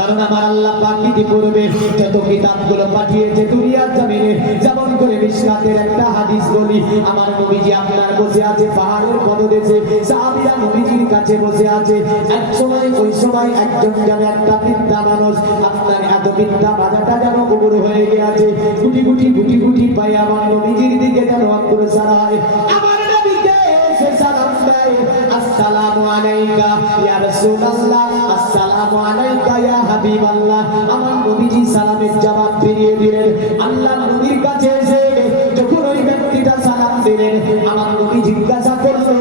কারণ আমার আল্লাহ পাক ইতিপূর্বে যত কিতাবগুলো পাঠিয়েছে দুনিয়ার জমিনে, যেমন করে মিশকাতের একটা হাদিস বলি, আমার নবীজি আপনার বসে আছে পাহাড়ের পদদেশে, সাহাবীরা নবীজির কাছে বসে আছে। এক সময় ওই সময় একজন যেন একটা বৃদ্ধা মানুষ, আপনার এত বৃদ্ধা বাজাটা যেন গোবর হয়ে গেছে, গুটি গুটি গুটি গুটি পাই আমার নবীজির দিকে যেন অগ্রসর হয়। আমার নবীকে সে সালাম দেয়, আসসালামু আলাইকা ইয়া রাসূলুল্লাহ, আসসালামু আলাইকা ইয়া হাবিবাল্লাহ। আমার নবীজি সালামের জবাব ফিরিয়ে দিলেন। আল্লাহ নবীর কাছে এসে যখন ওই ব্যক্তিটা সালাম দিলেন, আমার নবী জিজ্ঞাসা করলো,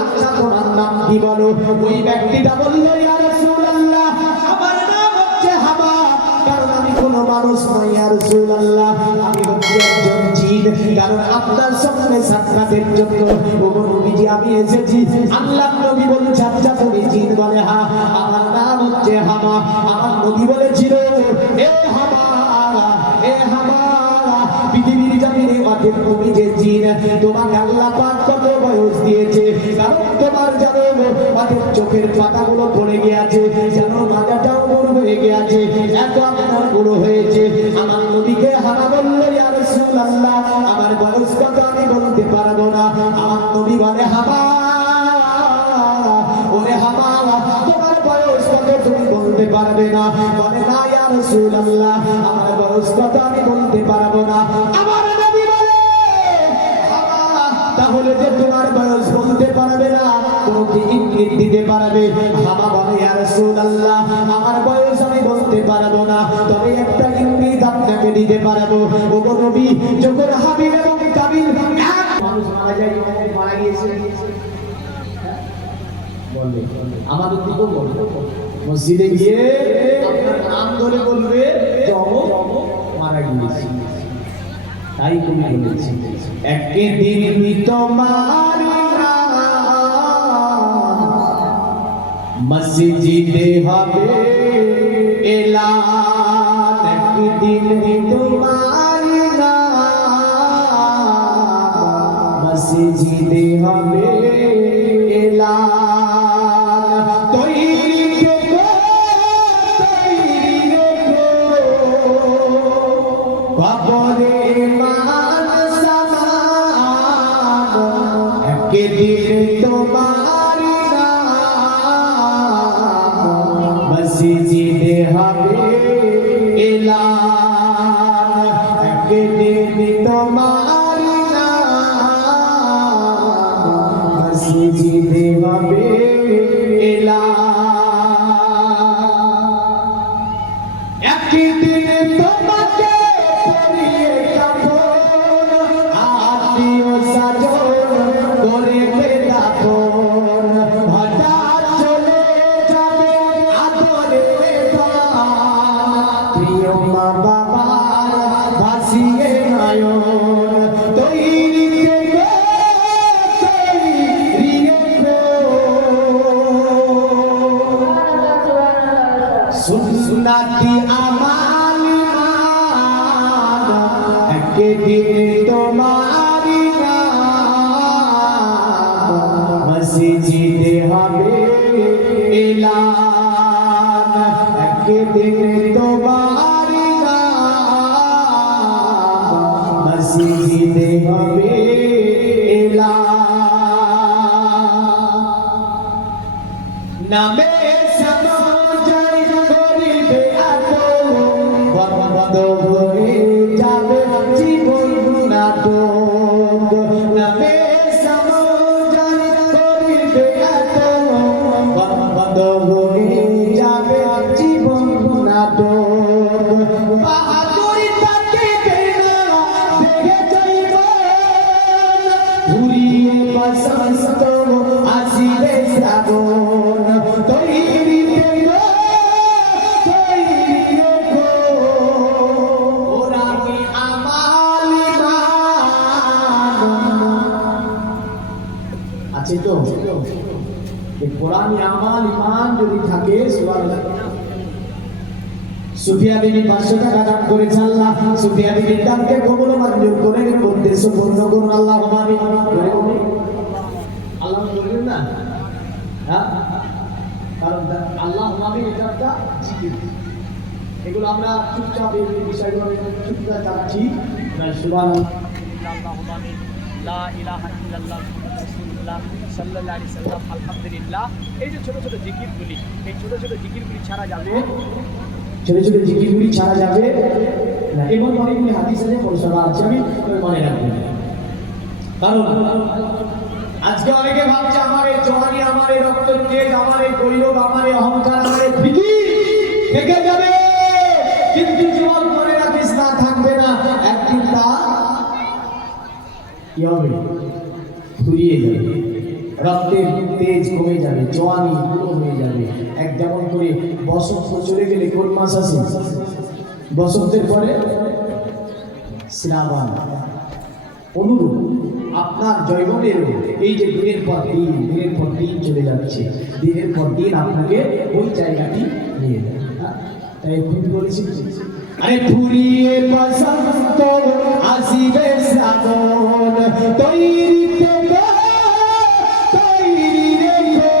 আচ্ছা তোমার নাম কি বলো? ওই ব্যক্তিটা বলল, ইয়া রাসূলুল্লাহ, আমার নাম হচ্ছে হাবা, কারণ আমি কোনো মানুষ নই ইয়া রাসূলুল্লাহ, আমি হচ্ছে একজন জিন, কারণ আপনার সঙ্গে সাক্ষাতের জন্য ও নবীজি আমি এসেছি। আল্লাহ নবী বলছে, আচ্ছা তুমি জিন? বলে হ্যাঁ, আমার নাম হচ্ছে হাবা। আমার নবী বলেছিল, এ হাবা, এ হাবা, পৃথিবীর জমিনে মাঠে তুমি যে জিন, তোমাকে আল্লাহ পাক কত বয়স দিয়েছে, কারণ তোমার জানো মাঠের চোখের পাতাগুলো পড়ে গিয়েছে, যেন মাথাটাও বড় হয়ে গিয়েছে, এত আপনার বড় হয়েছে। আমার নবীকে হাবা বলল, ইয়া রাসূলুল্লাহ, আমার বয়স কত আমি বলতে পারবো না। আমার নবী বলে, হাবা, ওরে হাবা, তোমার বয়স কত তুমি বলতে পারবে না? বলে না ইয়া রাসূলুল্লাহ, আমার বয়স কত আমি বলতে পারবো না। আমার নবী বলে, হাবা, তাহলে যে তোমার বয়স বলতে পারবে না, কোনো কি ইঙ্গিত দিতে পারবে? হাবা বলে, ইয়া রাসূলুল্লাহ, আমার বয়স আমি বলতে পারবো না, তবে একটা ইঙ্গিত আপনাকে দিতে পারবো। ওগো নবী, যখন হাবিল এবং কাবিল মানুষ মারা যায়, মারা গিয়েছে, বলবে আমাদের দিকেও বলবে, মসজিদে গিয়ে আপনার নাম ধরে বলবে যে অমুক মারা গিয়েছে। তাই তুমি বলেছি, একদিন তোমার মসজিদে হবে এলান, একদিন তোমার মসজিদে হবে এলান। তোমার মসজিদে হবে এলান, একদিন তোমার মসজিদে হবে এলান। একদিন তোমাকে পরিয়ে কাপড়, আত্মীয় সাজন করে বেদাপন, হঠাৎ চলে যাবে আদরে প্রিয় মা বাবার ভাসিয়ে নয়ন। তৈরি সুন্নতি আমাল একদিন তোমার মসজিদে হবে এলান, একদিন তোমার মসজিদে হবে এলান। নামে বন্ধ হয়ে যাবে জীবন নাটক, নামে সমজান করিবে এত, বন্ধ হয়ে যাবে জীবন নাটক। বাহাদুরি থাকিবে না দেখে যাইব, ঘুরিয়ে বসন্ত আসিবে শ্রাবণ। তৈরি আছে তো, কোরআন আমাল ঈমান যদি থাকে, সুবহানাল্লাহ। সুফিয়া বিবি 500 টাকা দান করেছেন, আল্লাহ সুফিয়া বিবির দানকে কবুল মঞ্জুর করে উদ্দেশ্য পূর্ণ করুন, আল্লাহ আমিন। আল্লাহ বলবেন না, হ্যাঁ, কারণ আল্লাহ আমিন এটা একটা জিকির। এগুলো আমরা চুপচাপ এই বিষয়গুলো চুপচাপ যাচ্ছি সুবহানাল্লাহ লা ইলাহা ইল্লাল্লাহ মুহাম্মাদুর রাসূলুল্লাহ সাল্লাল্লাহু আলাইহি সাল্লাম আলহামদুলিল্লাহ। এই যে ছোট ছোট জিকিরগুলি, এই ছোট ছোট জিকিরগুলি ছাড়া যাবে, ছোট ছোট জিকিরগুলি ছাড়া যাবে না। এবং অনেকগুলি হাদিস আছে, পরিষেবা আছে, আমি মনে রাখবো। কারণ আজকে অনেকে ভাবছে আমার এই জওয়ানি, আমার এই রক্ত তেজ, আমার এই গৌরব, আমার এই অহংকার, আমার এই ভীতি থেকে যাবে, কিন্তু জীবন মনে রাখিস না, থাকবে না, একদিন তা কি হবে? ফুরিয়ে যাবে, রক্তের তেজ কমে যাবে, জওয়ানি পুরো হয়ে যাবে। এক যেমন করে বসন্ত চলে গেলে কোন মাস আসে? বসন্তের পরে শ্রাবণ। অনুরূপ আপনার জৈবনের এই যে দিনের পর দিন চলে যাচ্ছে, দিনের পর দিন আপনাকে ওই জায়গাটি নিয়ে যাবে। তাই খুব বলেছি, আরে ফুরিয়ে বসন্ত আসিবে শ্রাবণ, তৈরি থেকো, তৈরি রেখো,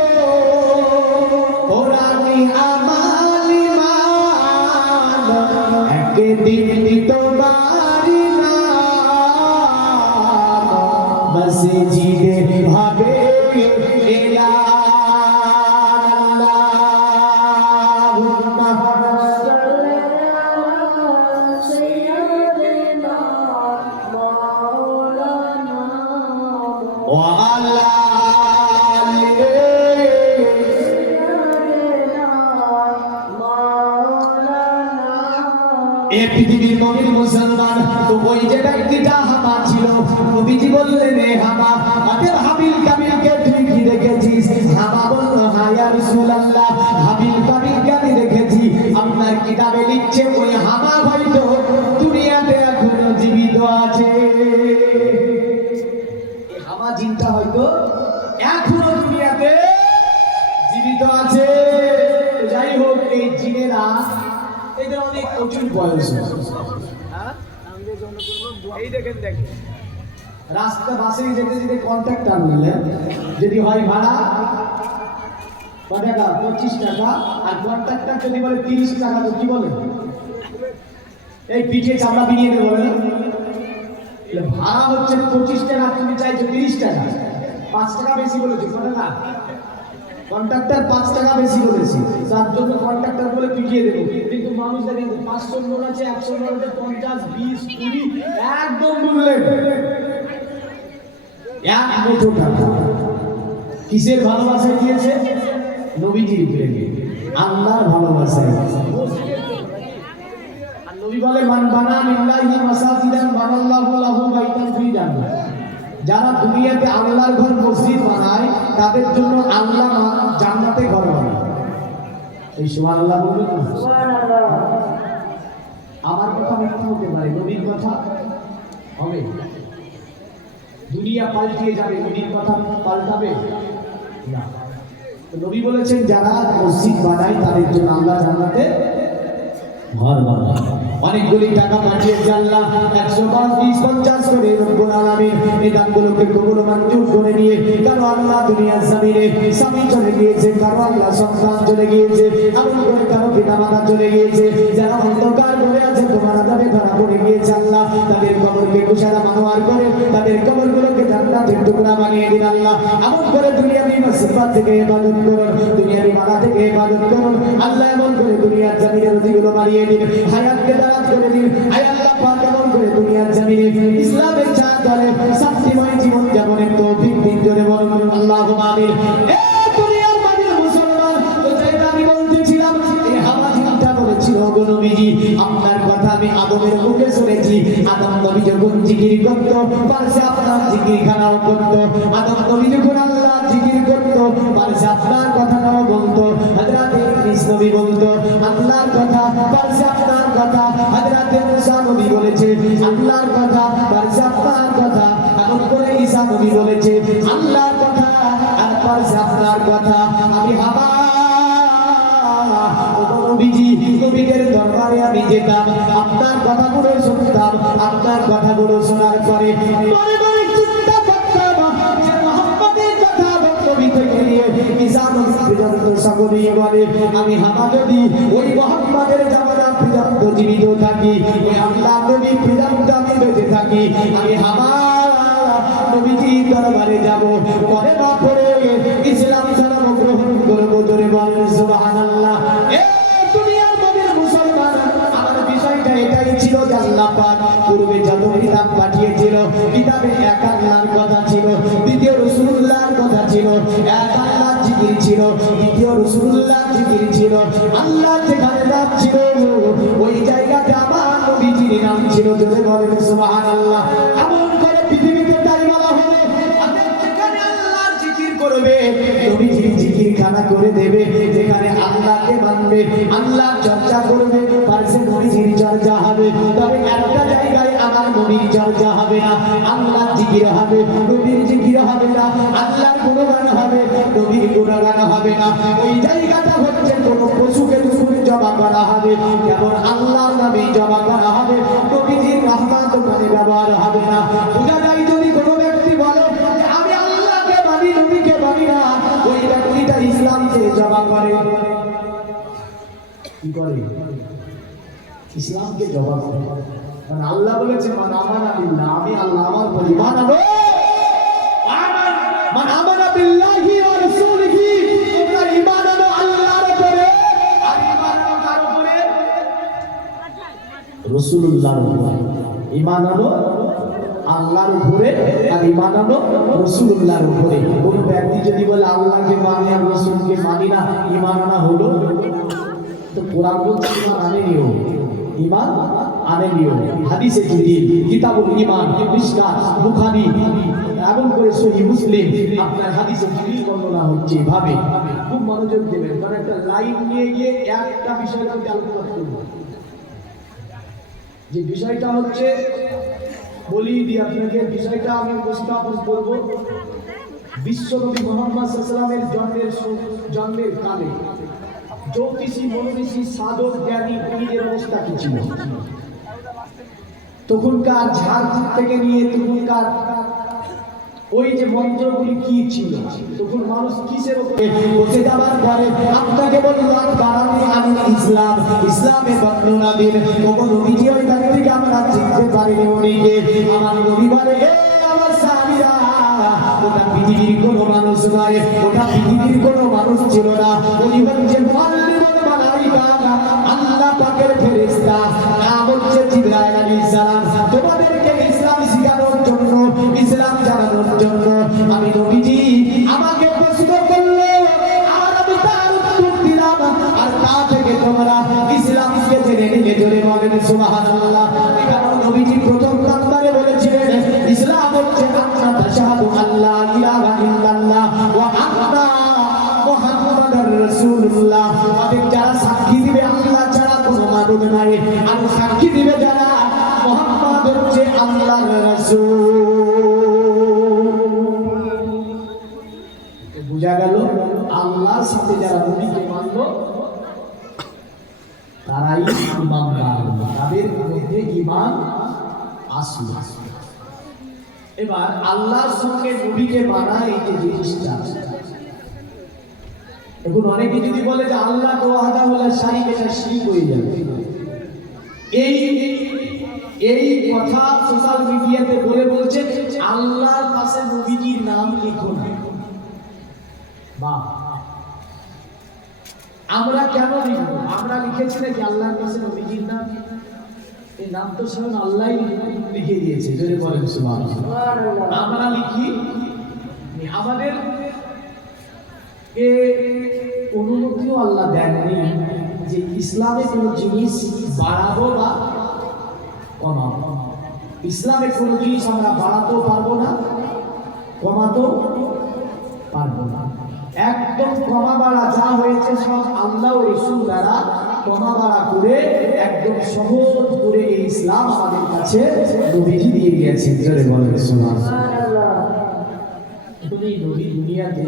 ওরানি আমার ইমান, একদিন তোমারি নাম মসজিদে ভাবে পৃথিবীর নবীর মুসলমান। তো ওই যে ব্যক্তিটা হামা ছিল, নবীজি বললেন এ হামা, অতএব হাবিল কাবিলকে তুই কি দেখেছিস? হামা বলল হ্যাঁ ইয়া রাসূলুল্লাহ, হাবিল কাবিলকে আমি দেখেছি। আপনার কিতাবে লিখছে ওই হামা হয়তো দুনিয়াতে এখনো জীবিত আছে। এই হামা জিনটা হয়তো এখনো দুনিয়াতে জীবিত আছে। যাই হোক, এই জিনেরা এদের অনেক প্রচুর বয়স। এই দেখেন রাস্তা বাসে যেতে যেতে কন্ট্রাক্টর নিলেন, যদি হয় ভাড়া কত টাকা? 25 টাকা। আর কন্ট্রাক্টর যদি বলে 30 টাকা, তো কি বলে? এই পিঠে চামড়া বিনিয়ে দেবো না, ভাড়া হচ্ছে 25 টাকা, তুমি চাইছো 30 টাকা, 5 টাকা বেশি বলেছো। কত টাকা? কন্ট্রাক্টর 5 টাকা বেশি বলেছি, তার জন্য কন্ট্রাক্টর বলে পিটিয়ে দেবো। কিন্তু মানুষ দেখেন 500 নোট আছে, 100 নোট আছে, 50, 20, 20 একদম বললেন এক মুঠো টাকা। কিসের ভালোবাসায় দিয়েছে? নবীজির প্রেমে, আল্লাহর ভালোবাসায়। আর নবী বলে মান বানা লিল্লাহি মাসাজিদান বানাল্লাহু লাহু বাইতান ফিল জান্নাহ। যারা দুনিয়াতে আল্লাহর ঘর মসজিদ বানায়, তাদের জন্য আল্লাহ জান্নাতে ঘর বানায়। এই সুবহানাল্লাহ বলবেন না? সুবহানাল্লাহ। আমার কথা মিথ্যা হতে পারে, নবীর কথা হবে। দুনিয়া পাল্টিয়ে যাবে, নবীর কথা পাল্টাবে না। নবী বলেছেন যারা মসজিদ বানায় তাদের জন্য আল্লাহ জান্নাতে ঘর বানায়। অনেকগুলি টাকা পাঠিয়েছে আল্লাহ, 110, 20, 50 করে রব্বুল আলামিন এই দানগুলোকে কবুল মঞ্জুর করে নিয়ে। কারো আল্লাহ দুনিয়ার জমিনে স্বামী চলে গিয়েছে, কারো আল্লাহ সন্তান চলে গিয়েছে, এমন করে কারো পিতা মাতা চলে গিয়েছে। যারা অন্ধকার করে আছে, তোমার আযাবে ধরা পড়ে গিয়েছে আল্লাহ, তাদের কবরকে কুশারা মানোয়ার করে তাদের কবরগুলোকে জান্নাতের টুকরা বানিয়ে দিন আল্লাহ। এমন করে দুনিয়াবি মুসিবত থেকে ইবাদত করুন, দুনিয়াবি বাধা থেকে ইবাদত করুন আল্লাহ। এমন করে দুনিয়ার জমিনে রুজিগুলো বাড়িয়ে দিন, হায়াতকে দারাজ করে দিন। আয় আল্লাহ পাক, এমন করে দুনিয়ার জমিনে ইসলামের চাদরে শান্তিময় জীবন যাপনের তৌফিক দিন। জোরে বলুন আল্লাহুম্মা আমিন। এ দুনিয়ার মাঝে মুসলমান, তো যেটা আমি বলতেছিলাম, এই হাওয়া চিন্তা করেছিল গো নবীজি, আপনার কথা আমি আদমের মুখে শুনেছি। আদম নবী যখন জিকির করত, পাশে আপনার জিকির খানাও করত। আদম নবী যখন আল্লাহ জিকির করত, পাশে আপনার কথাটাও বলতো। হযরত ইদ্রিস নবী বলতো আল্লাহর কথা, পাশে আপনার কথা। হযরত মুসা নবী বলেছে আল্লাহর কথা, পাশে আপনার কথা। এমন করে ঈসা নবী বলেছে আল্লাহর কথা, আর পাশে আপনার কথা। আমি হাওয়া নবীজি, নবীদের দরবারে আমি যেতাম, আপনার কথাগুলো শুনতাম। আপনার কথাগুলো শোনার পরে মনে মনে চিন্তা করতাম যে মুহাম্মদের কথা নবী থেকে নিয়ে ঈসা নবী পর্যন্ত সকলেই বলে আমি হাওয়া যদি ওই মুহাম্মদের জামানা জীবিত থাকি, ওই আল্লাহ নবী পর্যন্ত আমি বেঁচে থাকি, আমি আমার নবীজির দরবারে যাব, কলেমা পড়ে ইসলাম ধর্ম গ্রহণ করব। জোরে বলেন সুবহানাল্লাহ। দুনিয়ার মধ্যে মুসলমান, আমার বিষয়টা এটাই ছিল যে আল্লাহ পাক পূর্বে যত কিতাব পাঠিয়েছিল, কিতাবে এক আল্লাহর কথা ছিল, দ্বিতীয় রাসূলুল্লাহর কথা ছিল, এক আল্লাহর জিকির ছিল, দ্বিতীয় রাসূলুল্লাহর জিকির ছিল। আল্লাহ যেখানে নাম ছিল ওই জায়গাতে আমার নবীজির নাম ছিল। জোরে বলেন সুবহানাল্লাহ। এমন করে পৃথিবীতে তাই বলা হলো, যেখানে আল্লাহর জিকির করবে নবীজির জিকির খানা করে দেবে, যেখানে আল্লাহকে মানবে, আল্লাহর চর্চা করবে, পারসে নবীজির চর্চা হবে। তবে একটা জায়গায় আমার নবীর চর্চা হবে না, আল্লাহর জিকির হবে, নবীর জিকির হবে না, আল্লাহর গুণগান হবে, নবীর গুণগান হবে না। ওই জায়গাটা হচ্ছে কোন পশুকে দুপুরে জমা করা হবে, যেমন আল্লাহর নামে জমা করা হবে, নবীজির রহমত মানে ব্যবহার হবে না। বোঝা যায় যদি কোনো ব্যক্তি বলে যে আমি আল্লাহকে মানি, নবীকে মানি না, ওই ব্যক্তিটা ইসলামকে জমা করে। কি করে? ইসলামকে জমা করে। কারণ আল্লাহ বলেছে মান আমানা বিল্লাহ, আমি আল্লাহ আমার বলি মান আনো মান আমানা বিল্লাহি ওয়া রাসূলিহি, তোমরা ঈমান আনো আল্লাহর উপরে, আর ঈমান আনো কার উপরে? রাসূলুল্লাহর উপরে। ঈমান আনো আল্লাহর উপরে আর ঈমান আনো রাসূলুল্লাহর উপরে। কোন ব্যক্তি যদি বলে আল্লাহকে মানি আর রাসূলকে মানি না, ঈমান আনা হলো? তো কোরআন বলছে ঈমান আনেনিও, ঈমান আনেনিও। হাদিসে যদি কিতাবুল ঈমান, মিশকাত, বুখারী এবং করে সহিহ মুসলিম, আপনার হাদিসে যদি বর্ণনা হচ্ছে ভাবে খুব মনোযোগ দেবেন, কারণ একটা লাইন নিয়ে গিয়ে একটা বিষয়ের উপর আলোচনা করব। যে বিষয়টা হচ্ছে বলি দিই আপনাকে, বিষয়টা আমি উপস্থাপন করব বিশ্বনবী মুহাম্মদ সাল্লাল্লাহু আলাইহি ওয়াসাল্লামের জন্মের কালে জ্যোতিষী, মনীষী, সাধক, জ্ঞানী পীরের অবস্থা কি ছিল, তখনকার ঝাড়ফুঁক থেকে নিয়ে তখনকার ওই যে মন্ত্রগুলি কি ছিল, তখন মানুষ কিসের উপরে বসে যাবার পরে আপনাকে বললাম কারণে আমি ইসলাম, ইসলামে বর্ণনা দিন। কোন নবীজি ওই ব্যক্তিকে আমরা চিনতে পারিনি, উনিকে আমার নবী বলে আমার সাহাবীরা, ওটা পৃথিবীর কোনো মানুষ নয়, ওটা পৃথিবীর কোনো মানুষ ছিল না, উনি হচ্ছেন মুআল্লিমুল মালাইকা, আল্লাহ পাকের ফেরেশতা, নাম হচ্ছে জিবরাইল আলাইহিস সালাম। তোমাদেরকে ইসলাম শিখানোর জন্য, ইসলাম জানানোর জন্য আমি নবীজি আমাকে প্রশ্ন করলো, আর আমি তার উত্তর দিলাম, আর তা থেকে তোমরা ইসলামকে জেনে নিলে। জোরে বলেন সুবহানাল্লাহ। কারণ নবীজি প্রথম নাম্বারে বলেছিলেন ইসলাম হচ্ছে আন্না তাশহাদু আল্লা ইলাহা ইল্লাল্লাহ ওয়া আন্না মুহাম্মাদার রাসূলুল্লাহ। আমাদের যারা সাক্ষী দিবে আল্লাহ ছাড়া কোনো মাবুদ নাই, আর সাক্ষী দিবে যারা মুহাম্মদ হচ্ছে আল্লাহর রাসূল। বুঝা গেল? আল্লাহর সাথে যারা নবীকে মানলো তারাই ঈমানদার, তাদের মধ্যে ঈমান আসলো। এবার আল্লাহর সঙ্গে নবীকে মানা, এই যে জিনিসটা, এখন অনেকে যদি বলে যে আল্লাহ তো ওয়াহদা ওয়ালা শারীক, এটা শিরক হয়ে যাবে। এই কথা সোশ্যাল মিডিয়াতে বলছে আল্লাহর পাশে নবীজির নাম লিখো না। বাহ, আমরা কেন লিখবো? আমরা লিখেছি নাকি আল্লাহর কাছে নবীজির নাম? এই নাম তো স্বয়ং আল্লাহই লিখে দিয়েছে। যদি বলেন সুবহানাল্লাহ। আমরা লিখি, আমাদের অনুমতিও আল্লাহ দেননি যে ইসলামে কোনো জিনিস বাড়াবো বা কমাবো। ইসলামে কোনো জিনিস আমরা বাড়াতেও পারবো না, কমাতেও পারবো না। একদম কমা বাড়া যা হয়েছে সব আল্লাহ ও রাসূল দ্বারা কমা বাড়া করে একদম সহজ করে এই ইসলাম আমাদের কাছে নবীজি দিয়ে গিয়েছেন। জোরে বলেন সুবহানাল্লাহ। তুমি নবী দুনিয়াতে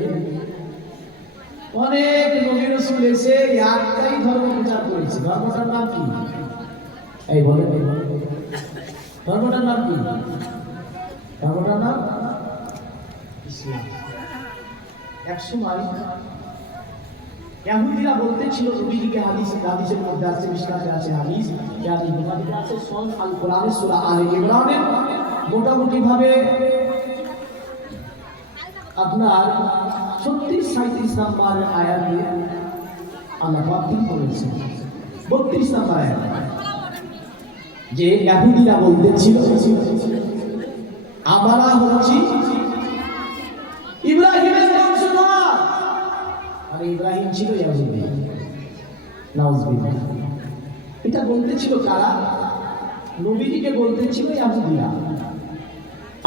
অনেক নবী রাসূল এসে একটাই ধর্ম প্রচার করেছে। ধর্মটার নাম কি? এই বলেন, ধর্মটার নাম কি? ধর্মটার নাম ইসলাম। এক সময় ইহুদিরা বলতেছিল নবীজিকে হাদিসের মধ্যে আছে, মিশকাতে আছে হাদিস, ইয়ানি বুখারীতে আছে, সূরা আল কোরআনের সূরা আলে ইমরানের মোটামুটি ভাবে আপনার 36-37 নম্বর আয়াতে আল্লাহ পাক বলেছেন, 32 নম্বর আয়াত, যে ইহুদিরা বলতেছিল আমরা হচ্ছি ইব্রাহিমের বংশধর। মানে ইব্রাহিম ছিল ইহুদি, নাউজুবিল্লাহ। এটা বলতেছিল কারা? নবীজিকে বলতেছিল ইহুদিরা।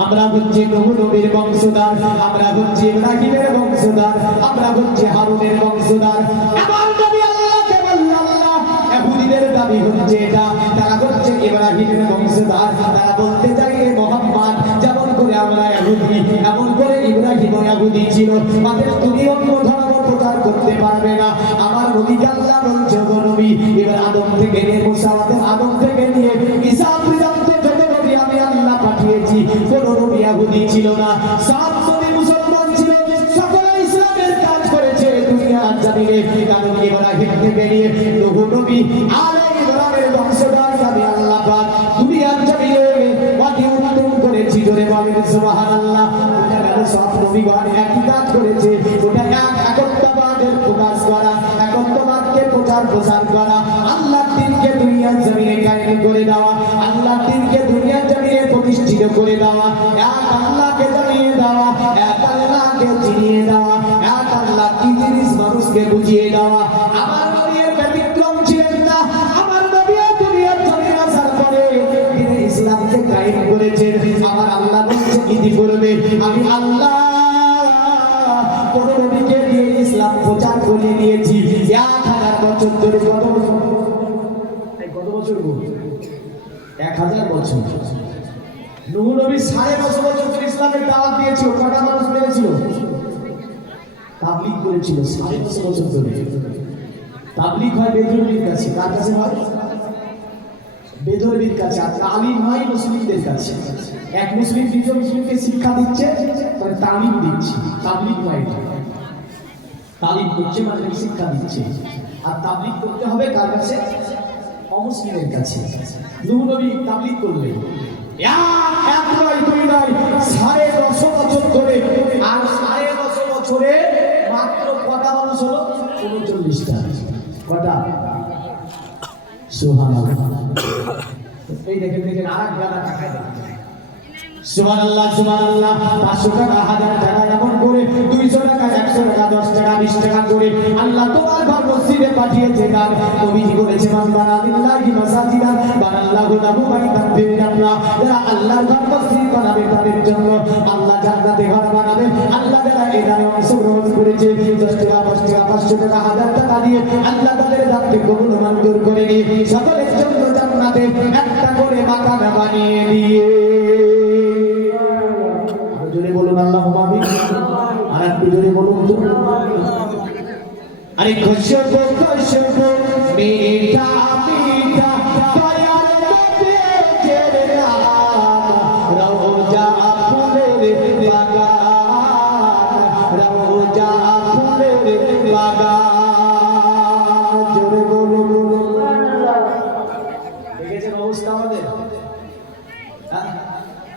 আমরা হচ্ছে নবীর বংশধর, আমরা হচ্ছে ইব্রাহিমের বংশধর, আমরা হচ্ছে হারুনের বংশধর। আমার নবী আল্লাহকে বলল, আল্লাহ ইহুদিদের দাবি হচ্ছে এটা, তারা হচ্ছে ইব্রাহিমের বংশধর। তারা বলতে চায় মুহাম্মদ যেমন করে আমরা ইহুদি, এমন করে ইব্রাহিম ইহুদি ছিল, তাদের তুমি অন্য ধর্ম প্রচার করতে পারবে না। আমার নবী আল্লাহ বলছে, গো নবী, এবার আদম থেকে নিয়ে মুসা, আদম থেকে নিয়ে ঈসা পর্যন্ত যত নবী আমি আল্লাহ পাঠিয়েছি, কোন নবী ইহুদি ছিল না। সব নবী মুসলমান ছিল, সকলে ইসলামের কাজ করেছে দুনিয়ার জমিনে। কারণ ইব্রাহিম থেকে নিয়ে নূহ নবী আর ইব্রাহিমের বংশধর আমি আল্লাহ পাক দুনিয়ার জমিনে ওয়াহি উত্তম করেছি। জোরে বলেন সুবহানাল্লাহ। ওটা গেল সব নবীগণ একই কাজ করেছে, ওটা একত্ববাদের প্রকাশ করা, একত্ববাদকে প্রচার করা, আল্লাহর দ্বীনকে দুনিয়ার জমিনে কায়েম করে দেওয়া, আল্লাহর দ্বীনকে দুনিয়ার জমিনে প্রতিষ্ঠিত করে দেওয়া, এক আল্লাহকে জানিয়ে দেওয়া, এক আল্লাহকে চিনিয়ে দেওয়া, এক আল্লাহ কি জিনিস মানুষকে বুঝিয়ে দেওয়া। আমার নবীর ব্যতিক্রম ছিলেন না। আমার নবী দুনিয়ার জমিনে আসার পরে তিনি ইসলামকে কায়েম করেছেন। আমার আল্লাহ বলছে ইতিপূর্বে আমি আল্লাহ কোন নবীকে দিয়ে ইসলাম প্রচার করিয়ে দিয়েছি 1000 বছর ধরে। কত বছর? 1000 বছর। নূহ নবী 9.5 বছর ধরে ইসলামের দাওয়াত দিয়েছিল। কটা মানুষ মেরেছিল? তাবলীগ করেছিল 9.5 বছর ধরে। তাবলীগ হয় বেদরবির কাছে। কার কাছে হয়? বেদরবির কাছে। আর তালিম হয় মুসলিমদের কাছে। এক মুসলিম দ্বিতীয় মুসলিমকে শিক্ষা দিচ্ছে, মানে তালিম দিচ্ছে। তাবলীগ হয়, তালিম করছে মানে শিক্ষা দিচ্ছে। আর তাবলীগ করতে হবে কার কাছে? অমুসলিমের কাছে। নূহ নবী তাবলীগ করলেন এক নয়, দুই নয়, 10.5 বছর ধরে। আর 10.5 বছরে মাত্র কটা মানুষ হলো? 39টা। কটা? সুবহানাল্লাহ। এই দেখেন আরেক গাদা টাকা দেয়। সুবহানাল্লাহ, সুবহানাল্লাহ। 500 টাকা, 1000 টাকা, এমন করে 200 টাকা, 100 টাকা, 10 টাকা, 20 টাকা করে আল্লাহ তোমার ঘর মসজিদে পাঠিয়েছে। কার? নবীজি বলেছে, মান বানা লিল্লাহি মাসাজিদা বানাল্লাহু লাহু বাইতান ফিল জান্নাহ। যারা আল্লাহর ঘর মসজিদ বানাবে তাদের জন্য আল্লাহ জান্নাতে ঘর বানাবে। আল্লাহ যারা এখানে অংশগ্রহণ করেছে 10 টাকা, 5 টাকা, 500 টাকা, 1000 টাকা দিয়ে আল্লাহ তাদের দানকে কবুল মঞ্জুর করে নিয়ে সকলের জন্য জান্নাতে একটা করে মাকান বানিয়ে দিয়ে। জোরে বলুন আল্লাহুম্মা আমিন। আর একটু জোরে বলুন তো। আরে খুশবু খুশবু মিঠা মিঠা দয়ার নবীর নাম, রওজা ফুলের বাগান, রওজা ফুলের বাগান। জোরে বলুন। দেখেছেন অবস্থা আমাদের?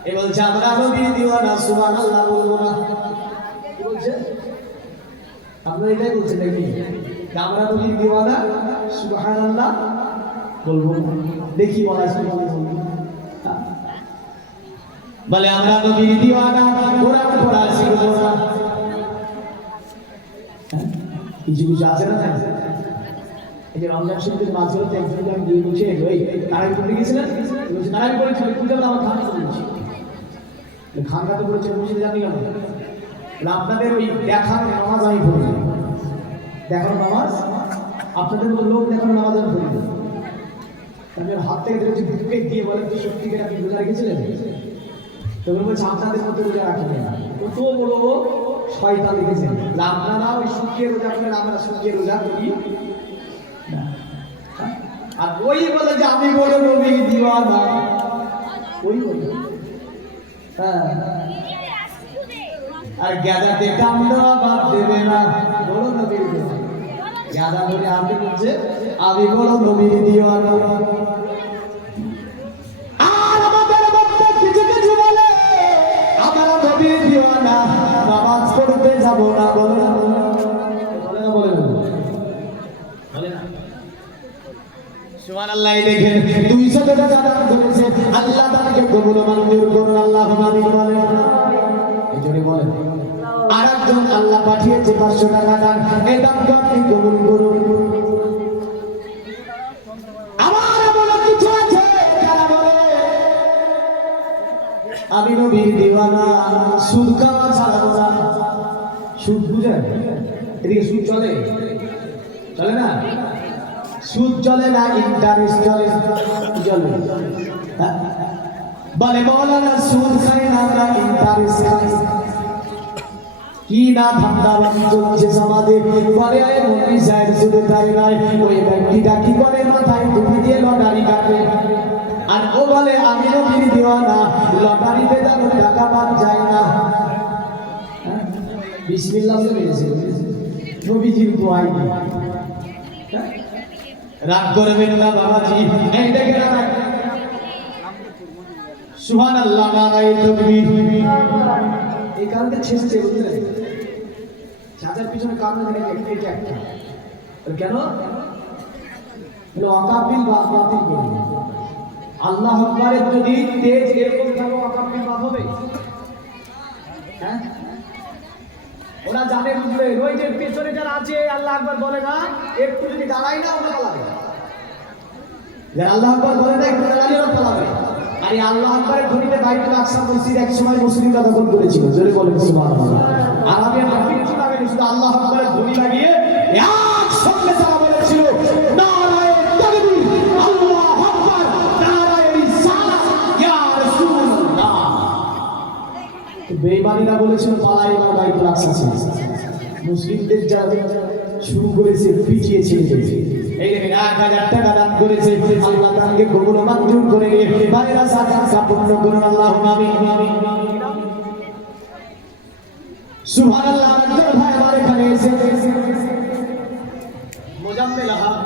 এ বলছে আমরা নবীর দিওয়ানা, সুবহানাল্লাহ বলবো না? কি বলছে? আপনারা এটাই বলছেন নাকি? আমরা নবীর দিওয়ানা, সুবহানাল্লাহ বলবো না? দেখি বলা বলে আমরা নবীর দিওয়ানা, কোরআন পড়া শিখবো না। কিছু কিছু আছে না? এই যে রমজান শরীফের মাঝখানে একজনকে আমি দিয়ে বলছি, এই তারাই পড়ে গেছিলেন, বলছি তারাই পড়েছিল, তুই যাবে আমার খান করেছি। খান খাতে করেছে, বুঝতে জানি কেন? আপনাদের ওই দেখানো নামাজ আমি পড়ি, দেখানো নামাজ আপনাদের লোক দেখানো নামাজ আমি পড়ি। আমি হাত থেকে ধরেছি, বুকে দিয়ে বলে তুই সত্যিকার আপনি রোজা রেখেছিলেন? তবে বলছে আপনাদের মধ্যে রোজা রাখেন না। তো বলবো শয়তান লিখেছেন, আপনারা ওই শুকিয়ে রোজা করেন, আমরা শুকিয়ে রোজা করি। আর ওই বলে যে আমি বড় নবীর দিওয়ানা, ওই বলে। হ্যাঁ, আর গাজাতে কামড়া বাদ দেবে না, বড় নবীর দিওয়ানা। আদান করে আপনি বলছে আমি বড় নবীর দিওয়ানা। আর আমাদের মধ্যে কিছু কিছু বলে আমরা নবীর দিওয়ানা, নামাজ পড়তে যাব না, বলে না বলে না বলে না। সুবহানাল্লাহ। দেখেন 200 টাকা দান করেছে, আল্লাহ তাকে কবুল মঞ্জুর করুন, আল্লাহুম্মা আমিন বলেন। এই জন্য বলেন আরেকজন আল্লাহ পাঠিয়েছে 500 টাকা দান, এই দানকে আপনি কবুল করুন। আমার বলা কিছু আছে যারা বলে আমি নবীর দিওয়ানা, সুদ খাওয়া ছাড়বো না। সুদ বুঝেন? এদিকে সুদ চলে চলে না? সুদ চলে না, ইন্টারেস্ট চলে চলে। বলে মৌলানা সুদ খাই না, আমরা ইন্টারেস্ট খাই। কি না ধান্দা চলছে সমাজে। পরে আয় মন্ত্রী সাহেব শুধু তাই নয়, ওই ব্যক্তিটা কি করে মাথায় টুপি দিয়ে লটারি কাটে, আর ও বলে আমি নবীর দিওয়ানা, লটারিতে যেন টাকা পাওয়া যায় না। বিসমিল্লাহ বলে মেরেছে, নবীজির দোয়াই নেই। রাগ করবেন না বাবাজি, এই দেখে না সুবহানাল্লাহ, নারায়ে তাকবীর। এই কারণে ছেড়েছে বুঝলেন, চাচার পিছনে কারণ এটা একটা কেন ওয়াকাবিল বাতিল করি। আল্লাহ আকবারের যদি তেজ এরকম থাকো, ওয়াকাবিল বাদ হবে? হ্যাঁ, ওরা জানে বুঝলে, ওই যে পেছনে যারা আছে আল্লাহ আকবার বলে না, একটু যদি দাঁড়াই না ওরা পালাবে। যারা আল্লাহ আকবার বলে না একটু দাঁড়ালে ওরা পালাবে। আর এই আল্লাহ আকবারের ধ্বনিতে বাইতুল আকসা মসজিদ এক সময় মুসলিমরা দখল করেছিল, জোরে বলেন সুবহানাল্লাহ। আর আমি কিছু লাগে শুধু আল্লাহ আকবারের ধ্বনি লাগিয়ে একসঙ্গে তারা বলেছিল নারায়ে তাকবীর, আল্লাহু আকবার, নারায়ে রিসালাত, ইয়া রাসূলুল্লাহ। বেঈমানিরা বলেছিল পালাই না বাইতুল আকসা ছেড়ে। মুসলিমদের যারা শুরু করেছে পিটিয়ে ছেড়ে দিয়েছে। এই দেখেন 1000 টাকা দান করেছে, আল্লাহ তাকে কবুল মঞ্জুর করে নিয়ে বাইরা সাকাত পূর্ণ করুন, আল্লাহুম্মা আমিন। সুবহানাল্লাহ। আমাদের ভাই আমার এখানে এসে মুজাম্মিল আহমদ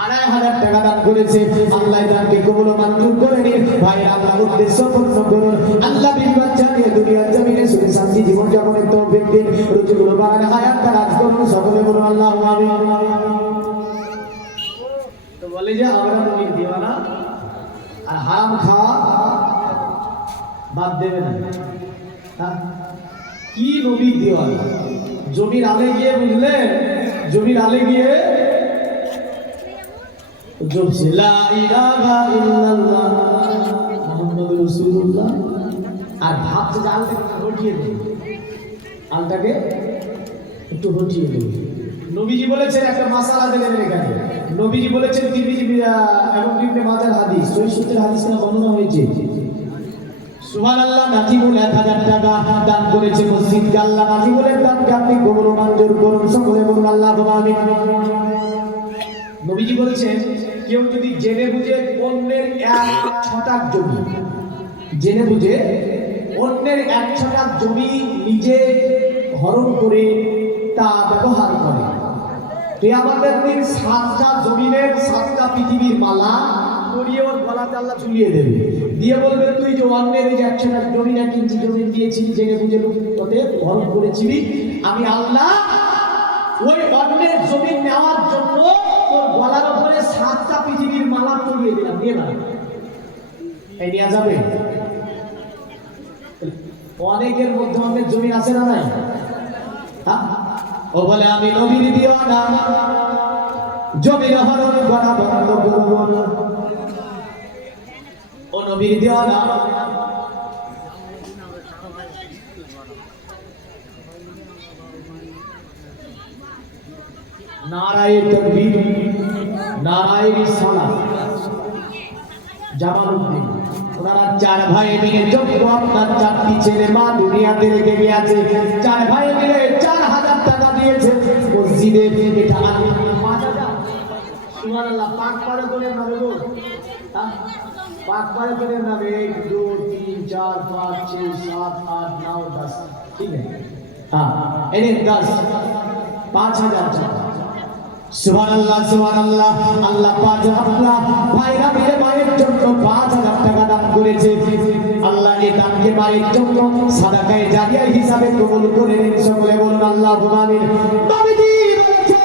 2500 টাকা দান করেছে, আল্লাহ তাকে কবুল মঞ্জুর করে নিয়ে ভাই আল্লাহর উদ্দেশ্য পূর্ণ করুন। আল্লাহ বিল বাচ্চা নিয়ে দুনিয়ার জমিনে সুখে শান্তি জীবন যাপনের তৌফিক দিন, রুজিগুলো বাড়ান, হায়াত দারাজ করুন, সকলে বলুন আল্লাহুম্মা আমিন। তো বলে যে আমরা নবীর দিওয়ানা, আর হারাম খাওয়া বাদ দেবে না। কি নবীর দিওয়ানা? জমির আলে গিয়ে বুঝলেন, জমির আলে গিয়ে লা ইলাহা ইল্লাল্লাহ মুহাম্মাদুর রাসূলুল্লাহ, আর ভাবছে যে আলটাকে হটিয়ে দেবে, আলটাকে একটু হটিয়ে দেবে। নবীজি বলেছেন একটা মাসালা দিলেন এখানে, নবীজি বলেছেন তিরমিজি এবং ইবনে মাজাহ হাদিস, সহিহ সূত্রের হাদিস না বর্ণনা হয়েছে। সুবহানাল্লাহ। নাজিবুল 1000 টাকা দান করেছে মসজিদকে, আল্লাহ নাজিবুলের দানকে আপনি কবুল মঞ্জুর করুন, সকলে বলুন আল্লাহুম্মা আমিন। নবীজি বলেছেন কেউ যদি জেনে বুঝে অন্যের 1 ছটাক জমি, জেনে বুঝে অন্যের 1 ছটাক জমি নিজে হরণ করে তা ব্যবহার করে, কিয়ামতের দিন 7টা জমিনের 7টা পৃথিবীর মালা পরিয়ে ওর গলাতে আল্লাহ ঝুলিয়ে দেবে, দিয়ে বলবে তুই যে অন্যের এই যে 1 ছটাক জমি 1 ইঞ্চি জমি দিয়েছিলি, জেনে বুঝে লোকতে হরণ করেছিলি, আমি আল্লাহ ওই অন্যের জমি নেওয়ার জন্য তোর গলার উপরে 7টা পৃথিবীর মালা পরিয়ে দিলাম, নিয়ে না এই নেওয়া যাবে? অনেকের মধ্যে অনেক জমি আছে না নাই? ও বলে আমি নবীর দিওয়ানা, জমির হরণ করা বন্ধ করব না। ও নবীর দিওয়ানা, নারায়ে তাকবীর, নারায়ে রিসালাত। জামালউদ্দিন ওনারা 4 ভাই মিলে যোগ্য আপনার 4টি ছেলে মা দুনিয়াতে রেখে গিয়েছে, 4 ভাই মিলে 4000 টাকা দিয়েছে মসজিদে। এটা 5000। সুবহানাল্লাহ। পাক পাড়ে করে নামে গো, পাক পাড়ে করে নামে 1 2 3 4 5 6 7 8 9 10, ঠিক আছে? হ্যাঁ, এই 10 5,000 টাকা। সুবহানাল্লাহ সুবহানাল্লাহ। আল্লাহ পাক আপনার ভাইরা মিলে মায়ের জন্য 5,000 টাকা দান করেছে। আল্লাহ এই দানকে মায়ের জন্য সাদাকায়ে জারিয়া হিসাবে কবুল করে নিন। সকলে বলুন আল্লাহুম্মা আমিন। নবীজি বলেছে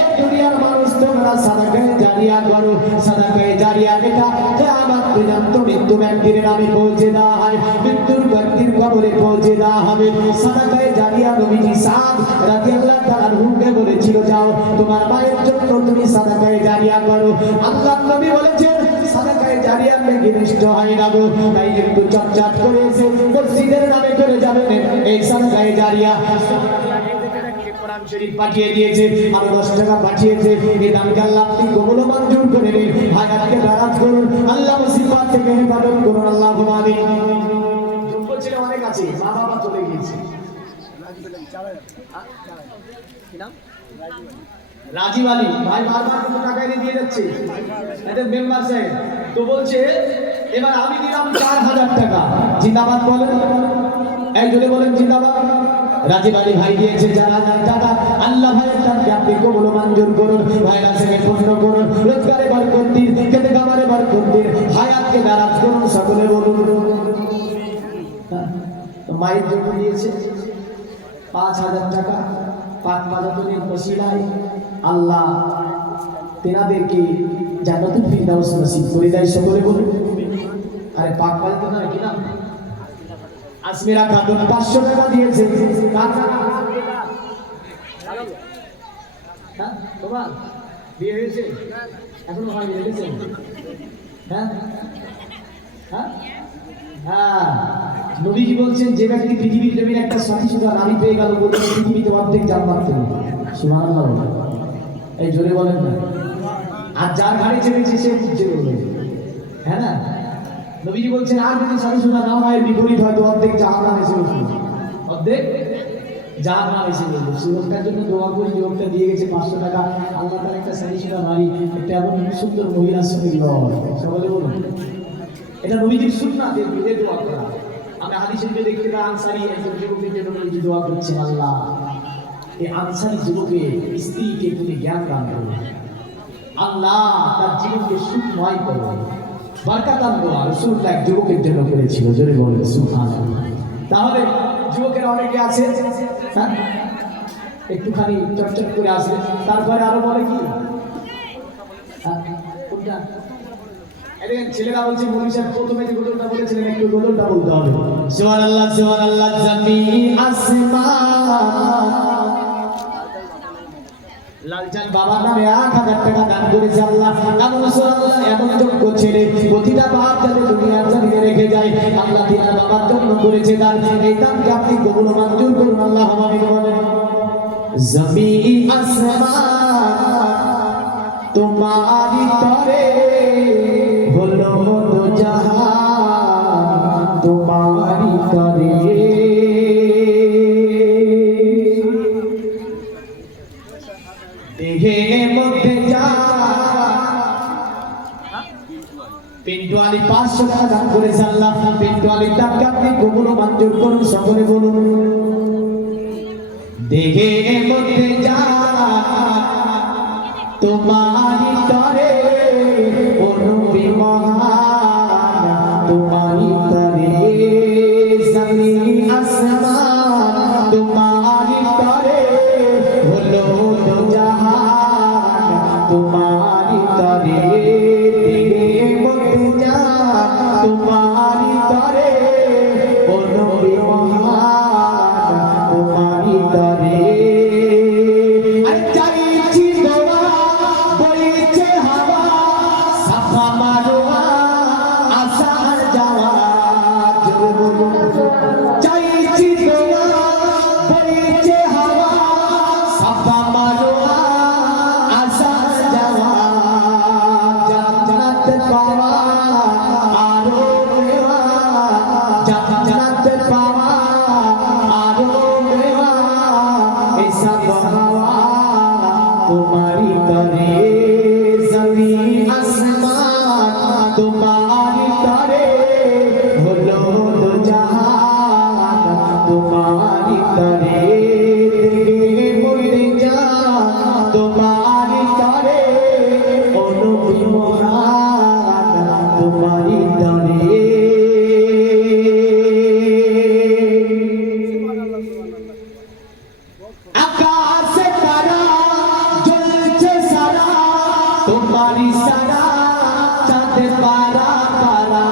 এই দুনিয়ার মানুষ তোমরা সাদাকায়ে জারিয়া করো। সাদাকায়ে জারিয়া এটা কিয়ামত পর্যন্ত মৃত্যু ব্যক্তির নামে পৌঁছে দেওয়া হয়, মৃত্যুর ব্যক্তির কবরে পৌঁছে দেওয়া হবে। সাদাকায়ে জারিয়া নবীজি সাদ রাদিয়াল্লাহু তাআলা আনহুকে বলেছিল যাও তোমার মায়ের জন্য তুমি সাদাকায়ে জারিয়া করো। আল্লাহর নবী বলেছেন সাদাকায়ে জারিয়া নাকি নষ্ট হয় না গো, তাই একটু চটচট করে এসে মসজিদের নামে করে যাবেন এই সাদাকায়ে জারিয়া। কোরআন শরীফ পাঠিয়ে দিয়েছে, আরো 10 টাকা পাঠিয়েছে। এই দানকে আল্লাহ আপনি কবুল ও মঞ্জুর করে নিন। হায়াতকে দারাজ করুন, আল্লাহ মুসিবত থেকে হেফাজত করুন। আল্লাহুম্মা আমিন। যোগ্য ছেলে অনেক আছে, মা বাবা চলে গিয়েছে। কি নাম? রাজীব আলী ভাই বারবার কিন্তু টাকা এনে দিয়ে যাচ্ছে এদের মেম্বার সাহেব। তো বলছে এবার আমি দিলাম 4,000 টাকা। জিন্দাবাদ বলেন, এই জোরে বলেন জিন্দাবাদ। রাজীব আলী ভাই দিয়েছে 4,000 টাকা। আল্লাহ ভাইয়ের দানকে আপনি কবুল ও মঞ্জুর করুন, ভাইরা থেকে পূর্ণ করুন, রোজগারে বরকত দিন, খেতে খামারে বরকত দিন, হায়াতকে দারাজ করুন। সকলে বলুন। মায়ের জন্য দিয়েছে 5,000 টাকা। পাক মাজাতুল ওসিলায় আল্লাহ তেনাদেরকে জান্নাতুল ফিরদাউস নসিব করে দেয়। সকলে বলুন। আরে পাক মাজাতুল না কি নাম? আসমিরা খাতুন 500 টাকা দিয়েছে। হ্যাঁ তোমার বিয়ে হয়েছে? এখনো হয়নি, দেখেছেন? হ্যাঁ হ্যাঁ হ্যাঁ। নবীজি বলছেন যে ব্যক্তি পৃথিবীর জমিনে একটা সতীসুধা নারী পেয়ে গেল বলতে পৃথিবীতে অর্ধেক জান্নাত পেল। সুবহানাল্লাহ। এই জোরে বলেন না। আর যার ঘাড়ে চেপেছে সে বুঝছে বলবে, হ্যাঁ না? নবীজি বলছেন আর যদি সতীসুধা না হয় বিপরীত হয়তো অর্ধেক জাহান্নামে এসে বসবে, অর্ধেক জাহান্নামে এসে বসবে। সুযোগটার জন্য দোয়া করি, যুবকটা দিয়ে গেছে 500 টাকা। আল্লাহ তার একটা সতীসুধা নারী, একটা এমন সুন্দর মহিলার সঙ্গে বিবাহ। সকলে বলুন। এটা নবীজির সুন্নাত, এর দোয়া করা। আমরা হাদিস শরীফে দেখতে পাই আনসারী একজন যুবকের জন্য নবীজি দোয়া করছেন, আল্লাহ এই আনসারী যুবকের স্ত্রীকে তুমি জ্ঞান দান করো, আল্লাহ তার জীবনকে সুখময় করো, বরকত দান করো। রাসূলুল্লাহ এক যুবকের জন্য করেছিল। জোরে বলেন সুবহানাল্লাহ। তাহলে যুবকের অনেকে আছে হ্যাঁ একটুখানি চটচট করে আসে, তারপরে আরো বলে কি কোনটা? ছেলেরা বলছে মৌলী সাহেব প্রথমে যে গজলটা বলেছিলেন একটু গজলটা বলতে হবে। সুবহানাল্লাহ সুবহানাল্লাহ। জমিন আসমান লালচান বাবার নামে 1,000 টাকা দান করেছে আল্লাহ। এমন সুবহানাল্লাহ এমন যোগ্য ছেলে প্রতিটা বাপ যাতে দুনিয়ার জমিনে রেখে যায় আল্লাহ তিনার বাবার জন্য করেছে দান। এই দানকে আপনি কবুল ও মঞ্জুর করুন। আল্লাহুম্মা আমিন বলেন। জমিন আসমান তোমারি তরে হলো তো জাহান তোমারি তরে, দেখে মধ্যে যা। পিন্টু আলী 500 টাকা দান করেছে আল্লাহ। পিন্টু আলীর দানকে আপনি কবুল ও মঞ্জুর করুন। সকলে বলুন। দেখে মধ্যে যা তোমারি তরে ও নবী মহান তোমারি তরে, জমিন আসমান তোমারি তরে হলো তো জাহান তোমারি তরে, দিলে মধ্যে যা তোমারি তরে ও নবী মহান তোমারি তরে। तुम्हारी तरे जमीन आसमान तुम्हारी तरे होलो दो जहान तुम्हारी तरे मुझे जा তোমারি সারা চাঁদ পারা পারা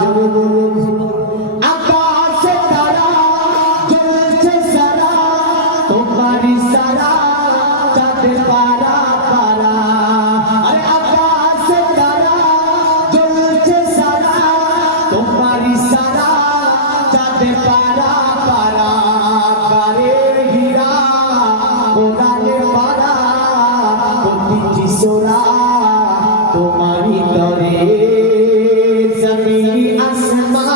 জোরে বলুন আকাশে তারা জ্বলছে সারা তোমারি সারা চাঁদ পারা পারা আরে আকাশে তারা জ্বলছে সারা তোমারি সারা চাঁদ পারা পারা কারে হীরা কোরআনে পারা প্রতিটি সোরা তোমারি তরে জমিন আসমান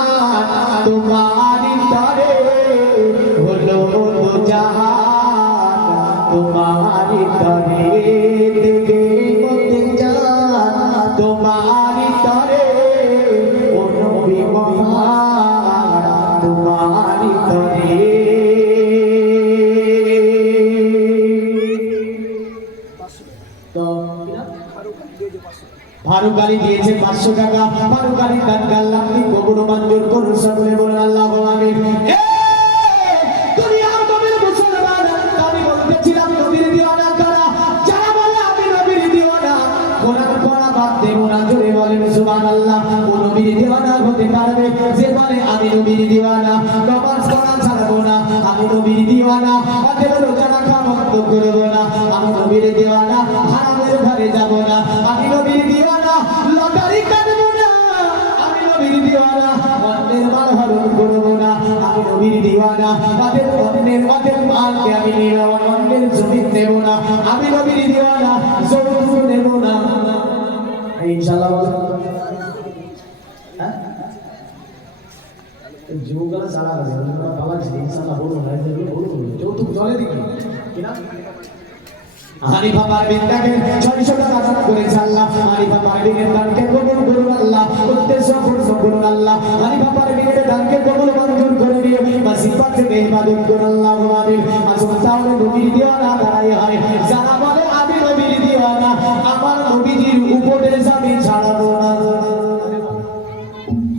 তোমারি তরে হলো হলো জাহান তোমারি তরে দেগে মতে জান তোমারি তরে ও নবী মহান তোমারি তরে তো ফারুক আলী দিয়েছে 500 টাকা ফারুক আলী দান আল্লাহ আপনি কবুল মঞ্জুর করুন সকলে বলুন আল্লাহু আমিন দুনিয়ার নবীর মুসলমান আমি বলতেছিলাম নবীর দিওয়ানা কারা যারা বলে আমি নবীর দিওয়ানা কোরআন পড়া বাদ দেব না জোরে বলেন সুবহানাল্লাহ ও নবীর দিওয়ানা হতে পারবে যে বলে আমি নবীর দিওয়ানা নামাজ পড়া ছাড়বো না আমি নবীর দিওয়ানা অতএব রোজা রাখা বন্ধ করব না আমি নবীর দিওয়ানা হারামের ঘরে যাব না আমি নবীর দিওয়ানা লটারি কাটবো না আমি নবীর দিওয়ানা অন্যের মাল হরণ করব না আমি নবীর দিওয়ানা অন্যের মালকে আমি নিব অন্যের জমি নেব না আমি নবীর দিওয়ানা যৌতুক নেব না ইনশাআল্লাহ হ্যাঁ যুবকরা সারা আছে আমরা বাবা ইনশাআল্লাহ বলবো না বলবো যৌতুক জলে দিকে কিনা হানিফা পারভিন দেখেন 600 টাকা দান করেছে আল্লাহ হানিফা পারভিনের দানকে কবুল করুন আল্লাহ উদ্দেশ্য পূর্ণ করুন আল্লাহ হানিফা পারভিনের দানকে কবুল মঞ্জুর করে নিয়ে মাসিফাত থেকে ইবাদত করুন আল্লাহু আমিন আসুন তাহলে নবীর দিওয়ানা দাঁড়াই হয় যারা বলে আমি নবীর দিওয়ানা আমার নবীজির উপদেশ আমি ছাড়বো না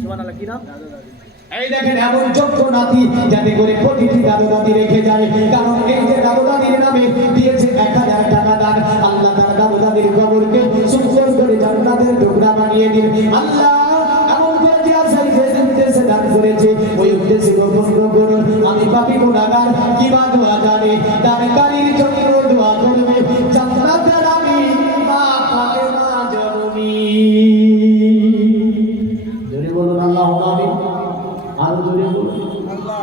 সুবহানাল্লাহ কি নাম এই দেখেন এমন যোগ্য নাতি যাতে করে প্রতিটি দাদু দাদি রেখে যায় কারণ এই যে দাদু দাদির নামে দিয়েছে 1000 টাকা দান আল্লাহ তার দাদু দাদির কবরকে সুন্দর করে জান্নাতের টুকরা বানিয়ে দিন আল্লাহ এমন করে যে উদ্দেশ্যে দান করেছে ওই উদ্দেশ্যে গোপন করুন আমি পাপী গুনাহগার কিবা দোয়া জানি দানকারীর জন্য দোয়া করবে জান্নাতের আমি মা ফাতেমা জননী জোরে বলুন আল্লাহু আমিন আরো জোরে বলুন আল্লাহ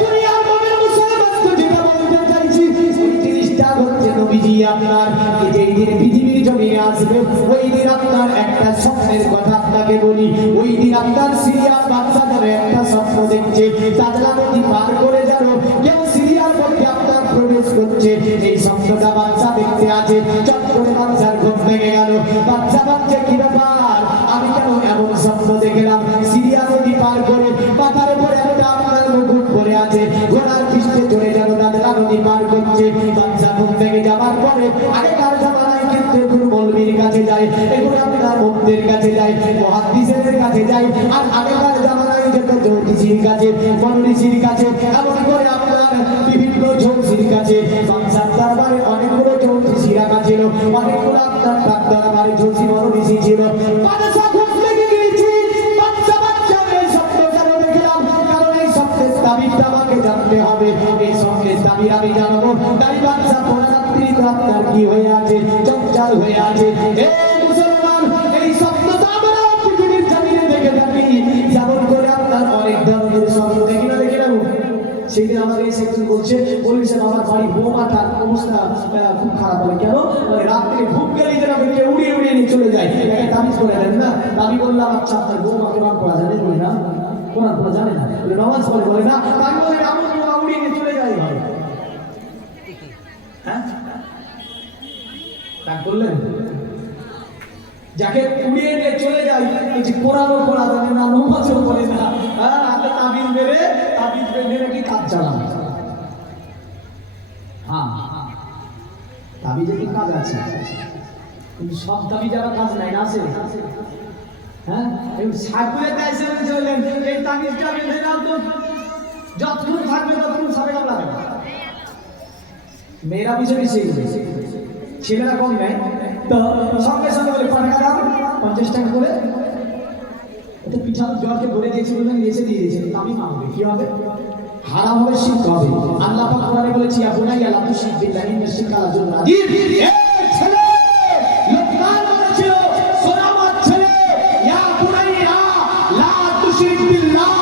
দুনিয়ার নবীর মুসলমানকে যেটা বলতে চাইছি ওই জিনিসটা হচ্ছে নবীজি আপনার যেই দিন পৃথিবীর জমিনে আসবে ওই দিন আপনার একটা স্বপ্নের কথা আপনাকে বলি ওই দিন আপনার সিরিয়ার বাচ্চা ধরে একটা স্বপ্ন দেখছে তাজলা নদী পার করে যাবে কেউ সিরিয়ার মধ্যে আপনার প্রবেশ করছে এই স্বপ্নটা বাচ্চা দেখতে আছে চট করে বাচ্চার ঘুম ভেঙে গেল বাচ্চা কি ব্যাপার আমি কেন এমন স্বপ্ন দেখলাম সিরিয়া নদী পার করে মাথার উপরে একটা আপনার মুকুট পরে আছে ঘোড়ার পৃষ্ঠে চড়ে যেন দাদলা নদী পার করছে বাচ্চা ঘুম থেকে যাবার পরে আগেকার জামানায় কিন্তু এখন মৌলবীর কাছে যায় এখন আপনার মন্দিরের কাছে যায় মুহাদ্দিসের কাছে যায় আর আগেকার জামানায় যেত জ্যোতিষীর কাছে মনোঋষির কাছে এমন করে আপনার বিভিন্ন জ্যোতিষীর কাছে বাচ্চার দরবারে অনেকগুলো জ্যোতিষী রাখা ছিল অনেকগুলো আপনার তার দরবারে জ্যোতিষী মনোঋষি ছিল বাদশা ঘুম থেকে গিয়েছে বাচ্চা এই স্বপ্ন কেন দেখলাম কারণ এই স্বপ্নের তাবিরটা আমাকে জানতে হবে এই স্বপ্নের তাবির আমি জানবো তাই বাচ্চা পরারাত্রি আপনার কি হয়ে আছে চঞ্চল হয়ে আছে এই মুসলমান এই স্বপ্নটা আমরা পৃথিবীর জমিনে দেখে থাকি যেমন করে আপনার অনেক ধরনের স্বপ্ন দেখি না দেখে নেব সেদিন আমাকে এসে একজন বলছে আমার বাড়ি বোমাটার অবস্থা খুব খারাপ হয় কেন রাত্রে ঘুম গেলে যেন উড়িয়ে নিয়ে চলে যায় এটাকে তাবিজ করে দেন না আমি বললাম আচ্ছা আপনার বোমা কোরআন পড়া জানে বলে না কোরআন পড়া জানে না বলে নামাজ পড়ে বলে না আমি বলি এমন বোমা উড়িয়ে নিয়ে চলে যায় ভাই হ্যাঁ তা বললেন যাকে উড়িয়ে নিয়ে চলে যায় যে কোরআনও পড়া জানে না নামাজও পড়ে না হ্যাঁ আপনি তাবিজ মেরে কি কাজ চালান হ্যাঁ তাবিজে কি কাজ আছে কিন্তু সব দাবি যারা কাজ নাই না আছে হ্যাঁ এই সাকুরে তাইছে বলেন এই তাবিজটা বেঁধে নাও তো যতক্ষণ থাকবে ততক্ষণ সবে লাগবে মেয়েরা বিষয় সেই ছেলেরা কম নেয় তো সঙ্গে সঙ্গে বলে কত টাকা দাও? 50 টাকা করে। এটা পিঠার জলকে ভরে দিয়েছে বলে নিচে দিয়ে দিয়েছে, আমি মানবে কি হবে? হারাম হবে, শিরক হবে। আল্লাহ পাক কোরআনে বলেছে ইয়া বুনাইয়া লা তুশরিক বিল্লাহি ইন্না শিরকা লাযুলমুন আযীম। এ ছেলে, লোকমান বলেছিল সোনামত ছেলে, ইয়া বুনাইয়া লা তুশরিক বিল্লাহ,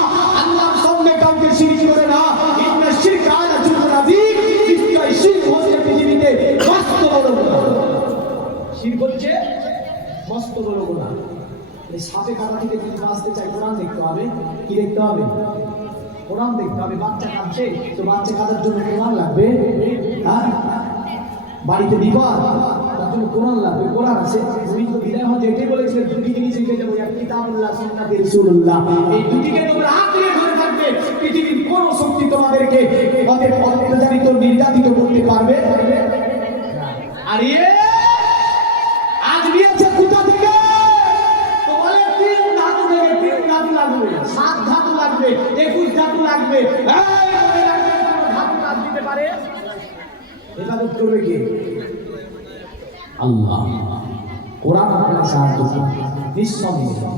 আল্লাহর সঙ্গে কাউকে শিরক করে না, ইন্না শিরকা লাযুলমুন আযীম। নিশ্চয় শিরক হচ্ছে পৃথিবীতে মস্ত বড় গুনাহ। শিরক হচ্ছে মস্ত বড় গুনাহ। এই সাপে কাটা থেকে যদি বাঁচতে চাই কোরআন দেখতে হবে। কি দেখতে হবে? কোরআন দেখতে হবে। বাচ্চা কাঁদছে তো বাচ্চা কাঁদার জন্য কোরআন লাগবে। হ্যাঁ, বাড়িতে বিপদ, তার জন্য কোরআন লাগবে। কোরআন আছে। নবী তো বিদায় হন যেটাই বলেছিলেন দুটি জিনিস রেখে যাবো, এক কিতাবুল্লাহ, সুন্নাতে রাসূলুল্লাহ। এই দুটিকে তোমরা আঁকড়ে ধরে থাকবে, পৃথিবীর কোনো শক্তি তোমাদেরকে অত্যাচারিত নির্যাতিত করতে পারবে না। আর আজ নিয়েছে কোথা থেকে? তো বলে 3 ধাতু থেকে, 3 ধাতু লাগবে, 7 ধাতু লাগবে, 21 ধাতু লাগবে। ধাতু কাজ দিতে পারে, হেফাজত করবে কে? আল্লাহ। কোরআন আপনাকে সাহায্য করবে নিঃসন্দেহে।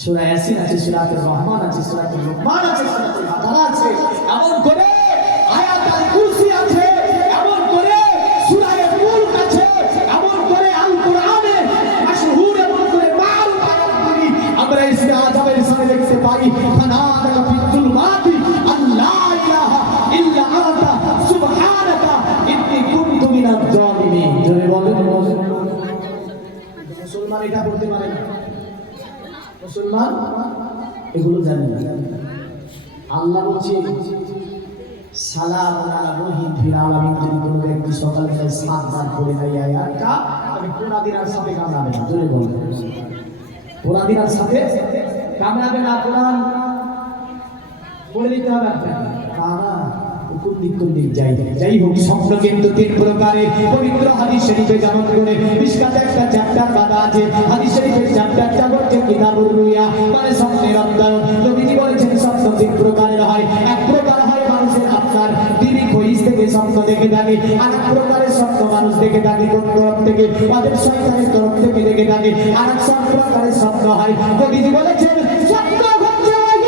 সূরা ইয়াসিন আছে, সূরাতুর রহমান আছে, সূরাতুর লুকমান আছে, সূরাতুল বাকারা আছে, এমন করে আয়াতুল কুরসি আছে, এমন করে সূরা মুলক আছে, এমন করে আল কোরআনে মাশহুর, এমন করে মারুফ আয়াতগুলি আমরা ইসে আযাবের সাথে দেখতে পাই। ফানাদাকা ফিযুলমাতি আল্লা ইলাহা ইল্লা আনতা সুবহানাকা ইন্নী কুনতু মিনাজ জালিমিন। জোরে বলেন। মুসলমান এটা বলতে পারে না, মুসলমান এগুলো জানে না। আল্লাহ বলছে সালামুন আলা নূহিন ফিল আলামিন। যদি কোনো ব্যক্তি সকালবেলায় 7 বার পড়ে নাই আয়াতটা, আমি পুরা দিন আর সাথে কামড়াবে না। জোরে বলেন। পুরা দিন আর সাথে কামড়াবে না। কোরআন বলে দিতে হবে আপনাকে। যাই হোক, স্বপ্ন কিন্তু 3 প্রকারে। পবিত্র হাদিস শরীফে যেমন করে মিশকাতে একটা চ্যাপ্টার বাঁধা আছে। হাদিস শরীফের চ্যাপ্টারটা হচ্ছে কিতাবুর রুয়া, মানে স্বপ্নের অধ্যয়ন। নবীজি বলেছেন স্বপ্ন 3 প্রকারের হয়। এক প্রকার হয় মানুষের আপনার দিনে খইস থেকে স্বপ্ন দেখে থাকে, আর এক প্রকারের স্বপ্ন মানুষ দেখে থাকে কোন তরফ থেকে? তাদের শয়তানের তরফ থেকে দেখে থাকে। আর এক প্রকারের স্বপ্ন হয়, নবীজি বলেছেন স্বপ্ন হচ্ছে ওহী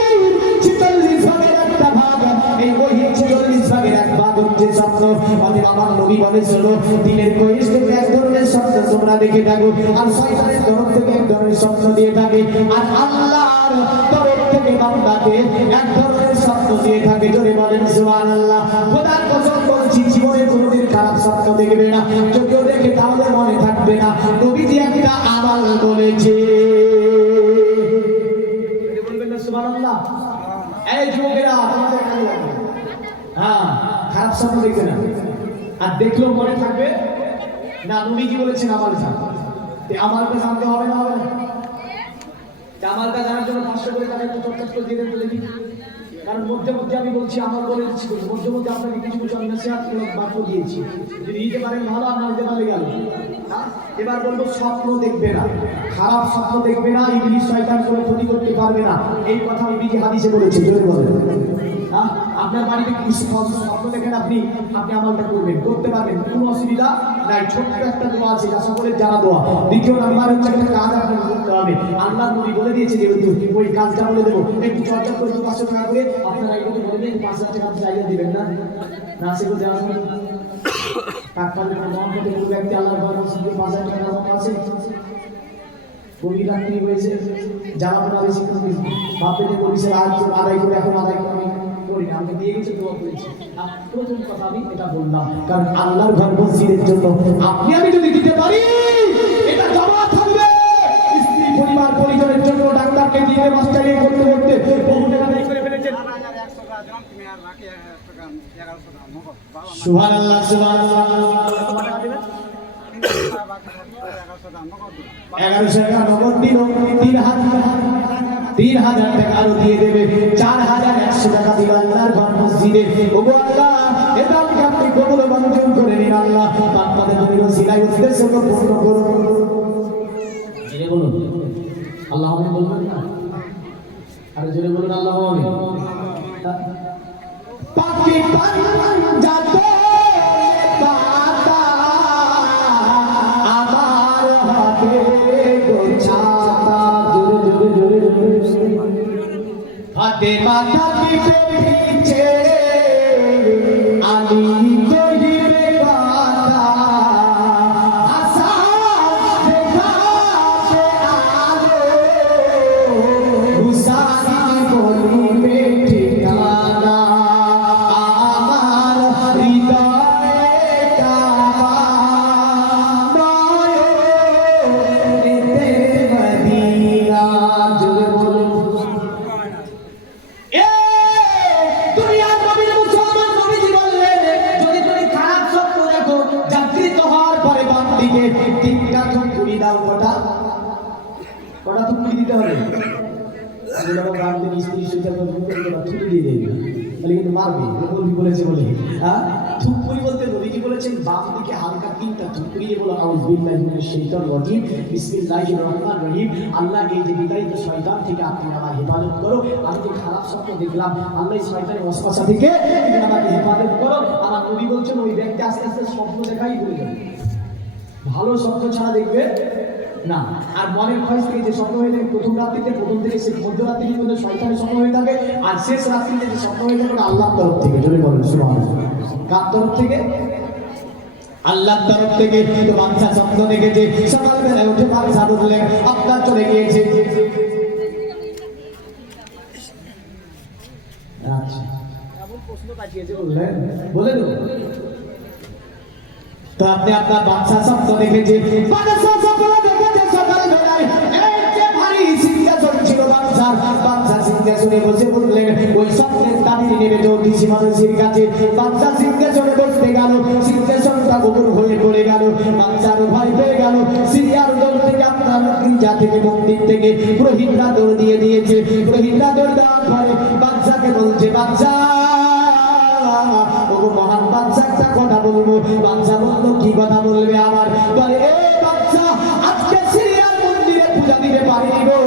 46 ভাগের একটা ভাগ। এই ওহী 46 ভাগের এক ভাগ হচ্ছে স্বপ্ন। আমাদের আমার নবী বলেছিল দিনের খইস থেকে এক ধরনের স্বপ্ন তোমরা দেখে থাকো, আর শয়তানের তরফ থেকে এক ধরনের স্বপ্ন দিয়ে থাকে, আর আল্লাহর তরফ থেকে বান্দাকে এক ধরনের স্বপ্ন দিয়ে থাকে। জোরে বলেন সুবহানাল্লাহ। খোদার কসম বলছি জীবনে কোনোদিন খারাপ স্বপ্ন দেখবে না। যদিও দেখে তাহলে মনে থাকবে না। নবীজি একটা আমল বলেছে, বলবেন না সুবহানাল্লাহ? এই যুবকেরা তোমাদের কাজে লাগবে। হ্যাঁ, খারাপ স্বপ্ন দেখবে না, আর দেখলেও মনে থাকবে না। নবীজি বলেছেন আমল থাকবে। আমলটা জানতে হবে না? হবে না? আমলটা জানার জন্য 500 করে টাকা একটু চর্চা করে দিয়ে দেন দেখি। কারণ মধ্যে মধ্যে আমি বলছি আমল বলে দিচ্ছি, মধ্যে মধ্যে আপনাকে কিছু কিছু আমি নসিহত বাক্য দিয়েছি। যদি নিতে পারেন ভালো, আর না নিতে পারলে গেল। এবার বলবো স্বপ্ন দেখবে না, খারাপ স্বপ্ন দেখবে না, ইবলিস শয়তান কোনো ক্ষতি করতে পারবে না। এই কথা নবীজি হাদিসে বলেছে। জোরে বলেন। আপনার বাড়িতে কিছু স্বপ্ন দেখেন, আপনি আমলটা করবেন, করতে পারবেন, কোনো অসুবিধা নাই। ছোট্ট একটা দোয়া আছে, সকলের জানা দোয়া। দ্বিতীয় নাম্বার হচ্ছে একটা কাজ আপনাকে করতে হবে। আল্লাহ নবী বলে দিয়েছে যে ওই কাজটা বলে দেবো, একটু চর্চা করে 500 টাকা করে আপনারা এই কথা বলে দিন। 5,000 টাকা আপনি চাইলে দিবেন না? না, সেগুলো দেওয়া হবে না। টাকা মন করতে কোনো ব্যক্তি আল্লাহর ঘর মসজিদে 5,000 টাকা জমা আছে, গভীর রাত্রি হয়েছে, জামা পড়া বেশি ভাবতে পুলিশের আদায় করে এখন আদায় করে করিনি, আমাকে দিয়ে গেছে, দোয়া করেছি। প্রথম কথা আমি এটা বললাম, কারণ আল্লাহর ঘর মসজিদের জন্য আপনি আমি যদি দিতে পারি, এটা জমা থাকবে। স্ত্রী পরিবার পরিজনের জন্য ডাক্তারকে দিয়ে মাস্টারি করতে করতে বহু টাকা ব্যয় করে ফেলেছেন। সুবহানাল্লাহ, সুবহানাল্লাহ। 1100 টাকা নগদ দিল, 3,000 টাকা আরো দিয়ে দেবে, 4,100 টাকা দিল আল্লাহর ঘর মসজিদে। ওগো আল্লাহ, এটা আপনি কবুল মঞ্জুর করে নিন আল্লাহ। আপনাদের নবীর ওসিলায় উদ্দেশ্যকে পূর্ণ করুন। জোরে বলুন আল্লাহু আমিন। বলবেন না? আর জোরে বলুন আল্লাহু আমিন। পাখি পাঞ্জাতে বাতা আমার হাতে মাথা টিপে পিছে আলী কহিবে কথা আশা দেখাবে আলো হুসাইন বলিবে ঠিকানা আমার হৃদয়ে কাবা নয়নেতে মদিনা জুড়ে বলুন দুনিয়ার নবীর মুসলমান নবীজি বললেন যদি তুমি খারাপ স্বপ্ন দেখো জাগৃত হওয়ার পরে বাম দিকে তিনটা থুকুরি দাও কটা থুকুরি দিতে হবে গ্রাম থেকে স্ত্রী সুইটা থুকুরি দিয়ে দেবে তাহলে কিন্তু মারবে নবী বলেছে বলে থুকুরি বলতে নবীজি বলেছেন বাম দিকে হালকা তিনটা থুকুরি বলো আউযুবিল্লাহি মিনাশ শাইতানির রাজিম বিসমিল্লাহির রহমানির রহিম আল্লাহ এই যে বিতাড়িত শয়তান থেকে আপনি আমার হেফাজত করো আমি যে খারাপ স্বপ্ন দেখলাম আল্লাহ শয়তানের ওয়াসওয়াসা থেকে তুমি আমাকে হেফাজত করো আমার নবী বলছেন ওই ব্যক্তি আস্তে আস্তে স্বপ্ন দেখাই ভুলে যাবে ভালো স্বপ্ন ছাড়া দেখবে না আর মনের খয়েস থেকে যে স্বপ্ন হয়ে থাকে প্রথম রাত্রিতে প্রথম থেকে সে মধ্যরাত্রি পর্যন্ত শয়তানের স্বপ্ন হয়ে থাকে আর শেষ রাত্রিতে যে স্বপ্ন হয়ে থাকে আল্লাহর তরফ থেকে জোরে বলেন সুবহানাল্লাহ কার তরফ থেকে আল্লাহর তরফ থেকে তো বাচ্চা স্বপ্ন দেখেছে সকালবেলায় উঠে বাচ্চা বললেন আপনার চলে গিয়েছে আচ্ছা এমন প্রশ্ন কাটিয়েছে বললেন বলে দেবো তো আপনি আপনার বাচ্চা স্বপ্ন দেখেছে বাচ্চা স্বপ্ন দেখেছে সকালবেলায় এই যে ভারী সিংহাসন ছিল বাচ্চা সিংহাসনে বসে বললেন ওই স্বপ্নের তাবির নেবে জ্যোতিষী মানুষের কাছে বাচ্চা সিংহাসনে বসতে গেল সিংহাসনটা গোপন হয়ে পড়ে গেল বাচ্চার ভয় পেয়ে গেল সিরিয়ার দৌড় থেকে আপনার গির্জা থেকে মন্দির থেকে পুরোহিতরা দৌড় দিয়ে দিয়েছে পুরোহিতরা দৌড় দেওয়ার পরে বাচ্চাকে বলছে বাচ্চা মহান বাচ্চা একটা কথা বলবো বাচ্চা বললো কি কথা বলবে আবার বলে এ বাচ্চা আজকে সিরিয়ার মন্দিরে পূজা দিতে পারিনি গো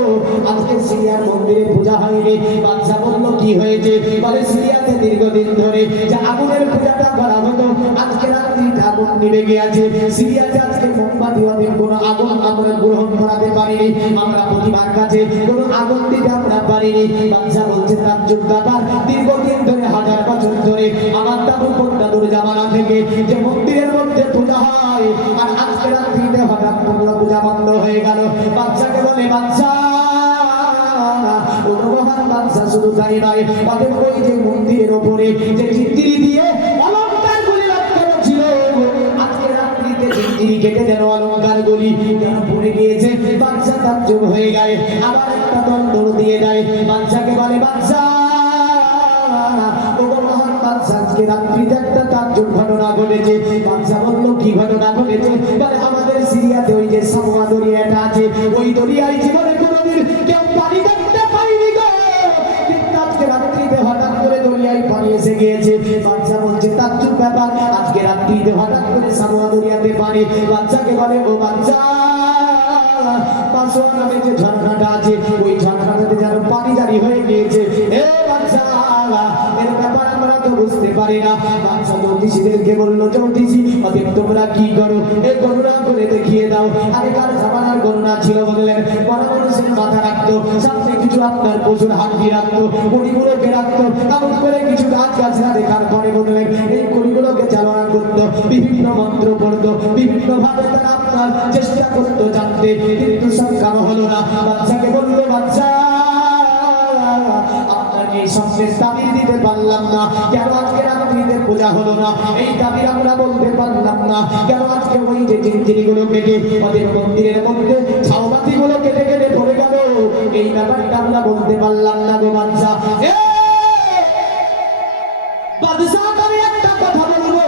আজকে সিরিয়ার মন্দিরে পূজা হয়নি বাচ্চা বললো কি হয়েছে বলে সিরিয়াতে দীর্ঘদিন ধরে যে আগুনের পূজাটা করা হতো আজকে রাত্রি আগুন নিভে গিয়েছে সিরিয়াতে আজকে মোমবাতি ওদের কোনো আগুন আমরা গ্রহণ করাতে পারিনি আমরা প্রতিমার কাছে কোনো আগুন দিতে আমরা পারিনি বাচ্চা বলছে তাজ্জুব ব্যাপার দীর্ঘদিন ধরে হাজার বছর ধরে আমার দাদু পদ্মাদুর জামানা থেকে যে মন্দিরের মধ্যে পূজা হয় আর আজকে রাত্রিতে হঠাৎ পূজা বন্ধ হয়ে গেল বাচ্চাকে বলে বাচ্চা বাচ্চা শুধু তাই নয় তাদের ওই যে মন্দিরের ওপরে যে চিত্রি দিয়ে অলঙ্কার গুলি লটকানো ছিল আজকে রাত্রিতে চিত্রি কেটে যেন অলঙ্কার গুলি যেন পড়ে গিয়েছে বাচ্চা তাজ্জুব হয়ে যায় আবার একটা দণ্ড দিয়ে দেয় বাচ্চাকে বলে বাচ্চা আজকে রাত্রিতে একটা তাজ্জুব ঘটনা ঘটেছে বাচ্চা বললো কি ঘটনা ঘটেছে বলে আমাদের সিরিয়াতে ওই যে সামোয়া দরিয়াটা আছে ওই দরিয়ায় জীবনে কোনোদিন কেউ পানি দেখতে পাইনি গো কিন্তু আজকে রাত্রিতে হঠাৎ করে দরিয়ায় পানি এসে গিয়েছে বাচ্চা বলছে তাজ্জুব ব্যাপার আজকে রাত্রিতে হঠাৎ করে সামোয়া দরিয়াতে পানি বাচ্চাকে বলে ও বাচ্চা পাঁচশো নামে যে ঝর্ণাটা আছে ওই ঝর্ণাটাতে যেন পানি জারি হয়ে গিয়েছে এ বাচ্চা এর ব্যাপার আমরা তো বুঝতে পারি না বাচ্চা জ্যোতিষীদেরকে বললো জ্যোতিষী অতএব তোমরা কি করো এই গণনা করে দেখিয়ে দাও আগেকার জামানার গণনা ছিল বললেন বড় মানুষের মাথা রাখতো সামনে কিছু আপনার পশুর হাড্ডি রাখতো কড়িগুলোকে রাখতো এমন করে কিছু গাছ গাছরা দেখার পরে বললেন এই কড়িগুলোকে চালনা করতো বিভিন্ন মন্ত্র পড়তো বিভিন্ন ভাবে তারা আপনার চেষ্টা করতো জানতে কিন্তু সক্ষম হলো না বাচ্চাকে বললো বাচ্চা আপনাকে এই স্বপ্নের তাবির দিতে পারলাম না কেন আজকে রাত্রিতে পূজা হলো না এই তাবির আমরা বলতে পারলাম না কেন আজকে ওই যে জিনজিনিগুলো কেটে ওদের মন্দিরের মধ্যে ছাউবাতিগুলো কেটে কেটে ধরে গেল এই ব্যাপারটা আমরা বলতে পারলাম না গো বাচ্চা বাদশাহ আমি একটা কথা বলবো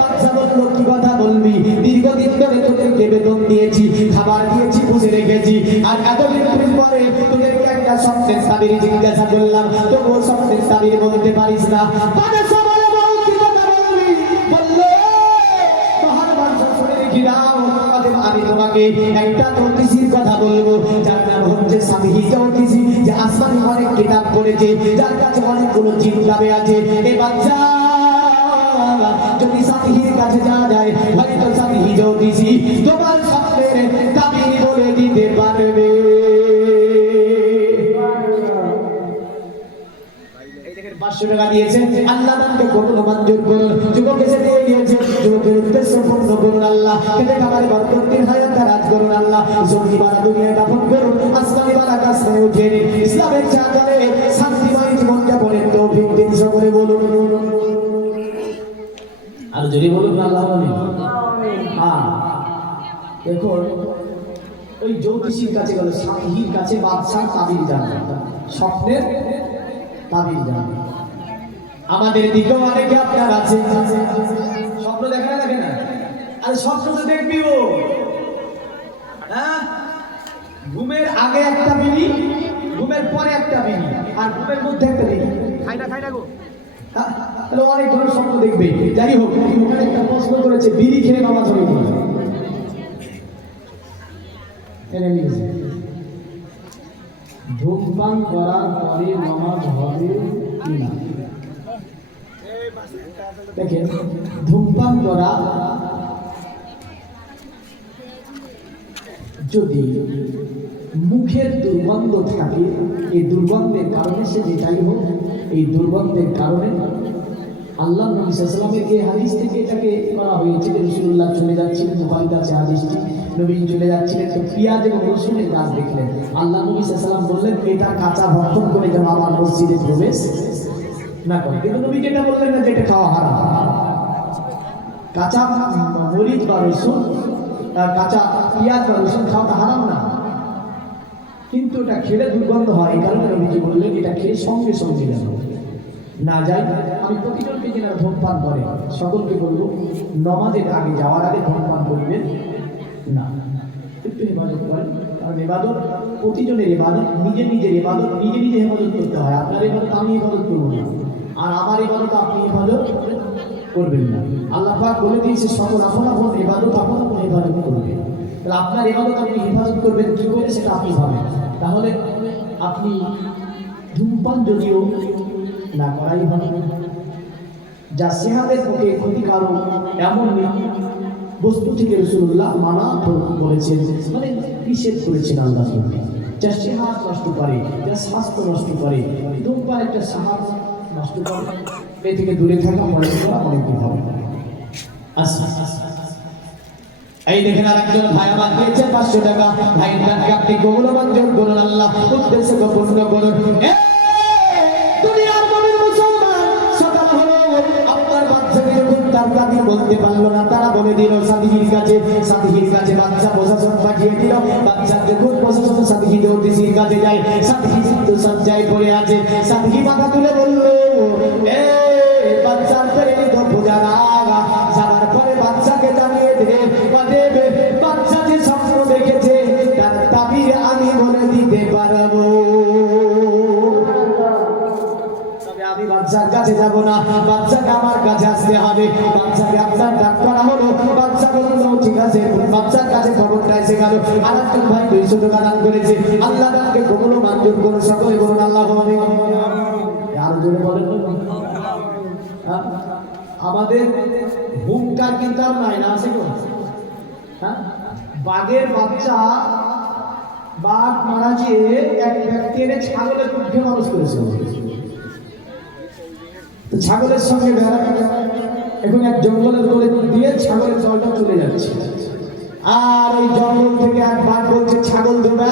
বাচ্চা বললো কি কথা বলবি দীর্ঘদিন ধরে তোদেরকে বেতন দিয়েছি খাবার দিয়েছি পুষে রেখেছি আর এতদিন পরে তোদেরকে একটা স্বপ্নের তাবির জিজ্ঞাসা করলাম তো ও স্বপ্নের তাবির বলতে পারিস না বাদশাহ বলে বল কি কথা বলবি বললো মহান বাদশাহ শুনে রেখি দাও আমি তোমাকে একটা জ্যোতিষীর কথা বলবো যার নাম হচ্ছে সাবিহি জ্যোতিষী যে আসমানি অনেক কিতাব পড়েছে যার কাছে অনেকগুলো জিনকাবে আছে এই বাচ্চা যদি সাবিহির কাছে যাওয়া যায় হয়তো সাবিহি জ্যোতিষী তোমার স্বপ্নের তাবির বলে দিতে পারবে 500 টাকা দিয়েছে, আল্লাহ দানকে কবুল মঞ্জুর করুন। যুবক এসে দিয়ে গিয়েছে, যুবকের উদ্দেশ্য পূর্ণ করুন আল্লাহ। খেতে খাবারে বরকত দিন, হায়াত দারাজ করুন আল্লাহ। জঙ্গি বানা দুনিয়ায় দাফন করুন, আসমানি বানা কাসমায় উঠিয়ে দিন। ইসলামের চাদরে শান্তিময় জীবন যাপনের তৌফিক দিন। সকলে বলুন আর যদি বলুন আল্লাহ আমিন। হ্যাঁ, দেখুন ওই জ্যোতিষীর কাছে গেল, সাথীর কাছে বাদশার তাবির জানবে, স্বপ্নের তাবির জানবে। আমাদের দিকেও অনেকে আপনার আছে, স্বপ্ন দেখা দেখে না, আরে স্বপ্ন তো দেখবি ও। হ্যাঁ, ঘুমের আগে একটা বিড়ি, ঘুমের পরে একটা বিড়ি, আর ঘুমের মধ্যে একটা বিড়ি। খাই না গো। তাহলে অনেক ধরনের স্বপ্ন দেখবে। যাই হোক, ওখানে একটা প্রশ্ন করেছে, বিড়ি খেয়ে নামাজ হবে কিনা? ধূমপান করার পরে নামাজ হবে কিনা? দেখেন, ধূমপান করা যদি মুখের দুর্গন্ধ থাকে, এই দুর্গন্ধের কারণে সে যেটাই হোক, এই দুর্গন্ধের কারণে আল্লাহ নবী সাল্লাল্লাহু আলাইহি ওয়াসাল্লামের যে হাদিস থেকে এটাকে করা হয়েছে যে রাসূলুল্লাহ চলে যাচ্ছিলেন, বুখারীতে আছে হাদিসটি, নবী চলে যাচ্ছিলেন তো পেঁয়াজ এবং রসুনের গাছ দেখলেন। আল্লাহ নবী সাল্লাল্লাহু আলাইহি ওয়াসাল্লাম বললেন, এটা কাঁচা ভক্ষণ করে যেন আমার মসজিদে প্রবেশ না করে। কিন্তু নবী যেটা বললেন না যে এটা খাওয়া হারাম। কাঁচা মরিচ বা রসুন, কাঁচা পেঁয়াজ বা রসুন খাওয়াটা হারাম না, কিন্তু এটা খেলে দুর্গন্ধ হয়। এই কারণে নবীজি বললেন এটা খেয়ে সঙ্গে সঙ্গে যেন না যায়। আমি প্রতিজনকে যারা ধূমপান করে সকলকে বলবো, নমাজের আগে যাওয়ার আগে ধূমপান করবেন না, একটু হেফাজত করেন। কারণ এবাদত প্রতিজনের এবাদত, নিজের এবাদত নিজে হেফাজত করতে হয়। আপনার এবাদত আমি হেফাজত করবো না, আর আমার এবাদত আপনি হেফাজত করবেন না। আল্লাহ পাক বলে দিয়েছে, সকল আপন আপন এবাদত আপন আপন হেফাজত করবেন। তাহলে আপনার এবাদত আপনি হেফাজত করবেন কি করে, সেটা আপনি ভাবেন। তাহলে আপনি ধূমপান যদিও না করাই ভালো, যা সেহাতের পক্ষে ক্ষতিকারক এমন বস্তু থেকে রাসূলুল্লাহ মানা বলেছেন, মানে নিষেধ করেছেন আল্লাহ। যা সেহাত নষ্ট করে, যা স্বাস্থ্য নষ্ট করে, ধূমপান একটা সাহাত নষ্ট করে, এ থেকে দূরে থাকা মনে করা অনেক ভালো। আচ্ছা, এই দেখেন আরেকজন ভাই আমার দিয়েছেন 500 টাকা। ভাইয়ের দানকে আপনি কবুল মঞ্জুর করুন আল্লাহ, উদ্দেশ্য পূর্ণ করুন। দুনিয়ার নবীর মুসলমান সকাল হলো, আপনার বাচ্চাকে যখন তার দাবি বলতে পারলো না, তারা বলে দিল সাথীর কাছে বাচ্চা প্রশাসন পাঠিয়ে দিল। বাচ্চা যখন প্রশাসন সাথী জ্যোতিষীর কাছে যায়, সাথী কিন্তু সজ্জায় পড়ে আছে। সাথী মাথা তুলে বলল, এ বাচ্চার প্রেরিত পূজারা যাবার পরে বাচ্চাকে জানিয়ে দেবে, বাচ্চা যে স্বপ্ন দেখেছে তার তাবির আমি বলে দিতে পারবো, তবে আমি বাচ্চার কাছে যাব না, বাচ্চাকে আমার কাছে আসতে হবে। বাচ্চাকে আপনার ডাক করা হলো, বাচ্চা বললো ঠিক আছে। বাচ্চার কাছে খবরটা এসে গেল, আর একজন ভাই 200 টাকা দান করেছে। আল্লাহ দানকে কবুল মঞ্জুর করুন। সকলে বলুন আল্লাহ আমিন। আর জোরে বলেন না। আমাদের হুঙ্কার কিন্তু আর নাই না, আছে গো। হ্যাঁ, বাঘের বাচ্চা, বাঘ মারা যে এক ব্যক্তি এনে ছাগলের মুখে মানুষ করেছে। তো ছাগলের সঙ্গে এখন এক জঙ্গলের করে দিয়ে ছাগলের জলটা চলে যাচ্ছে, আর ওই জঙ্গল থেকে এক বাঘ বলছে ছাগল ধরে